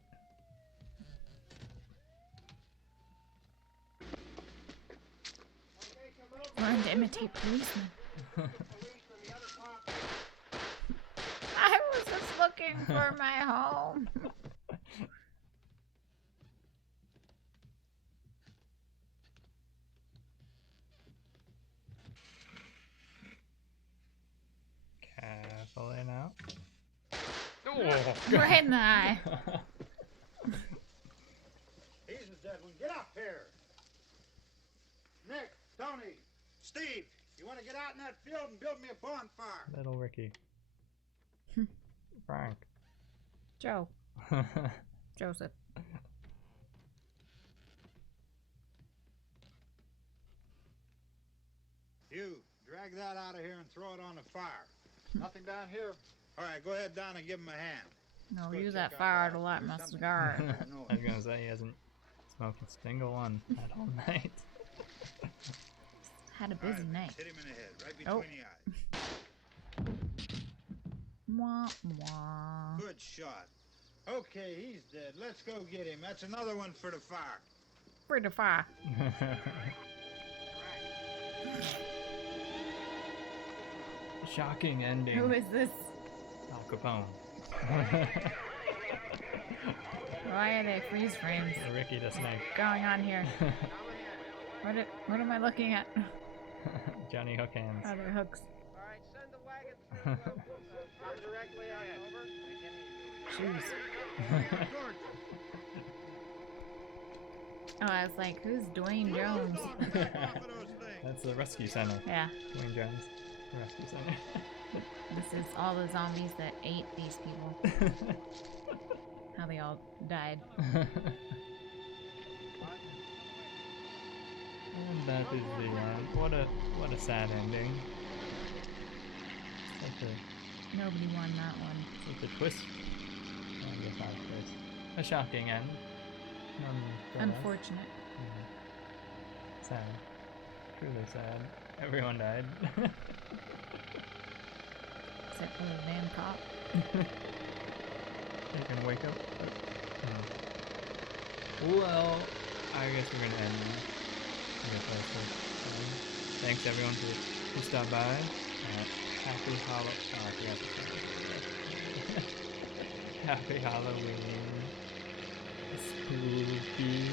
Learn to imitate policemen. I was just looking for my home. Carefully now. Right in the eye. He's a dead one. Get up here. Nick, Tony, Steve, you want to get out in that field and build me a bonfire? Little Ricky. Frank. Joe. Joseph. You, drag that out of here and throw it on the fire. Nothing down here. All right, go ahead down and give him a hand. No, use that fire to light my cigar. I was gonna say he hasn't smoked a single one at all night. Had a busy night. Hit him in the head, right between the eyes. Mwah, mwah. Good shot. Okay, he's dead. Let's go get him. That's another one for the fire. For the fire. Shocking ending. Who is this? Al Capone. Why are they freeze frames? Ricky the Snake. What's going on here? What am I looking at? Johnny Hook hands. Oh, they're hooks. Alright, send the wagon through. Come directly ahead. Over. Jeez. Oh, I was like, who's Dwayne Jones? That's the rescue center. Yeah. Dwayne Jones, the rescue center. This is all the zombies that ate these people. How they all died. And that is the end. What a sad ending. Such a Nobody won that one. such a twist. I guess not a twist. A shocking end. Unfortunate. Sad. Truly sad. Everyone died. Except for the damn cop. You can wake up. Well, I guess we're gonna end now. Thanks everyone who stopped by. Happy Happy Halloween. Spooky.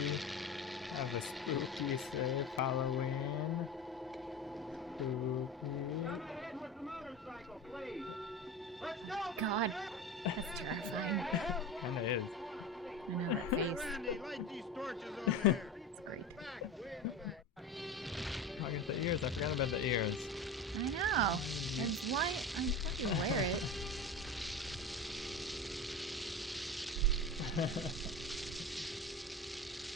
Have a spooky safe Halloween. Spooky. God, that's terrifying. Kinda is. I know that face. Randy, light these torches over there. It's great. Oh, I got the ears. I forgot about the ears. I know. And why? I'm supposed to wear it.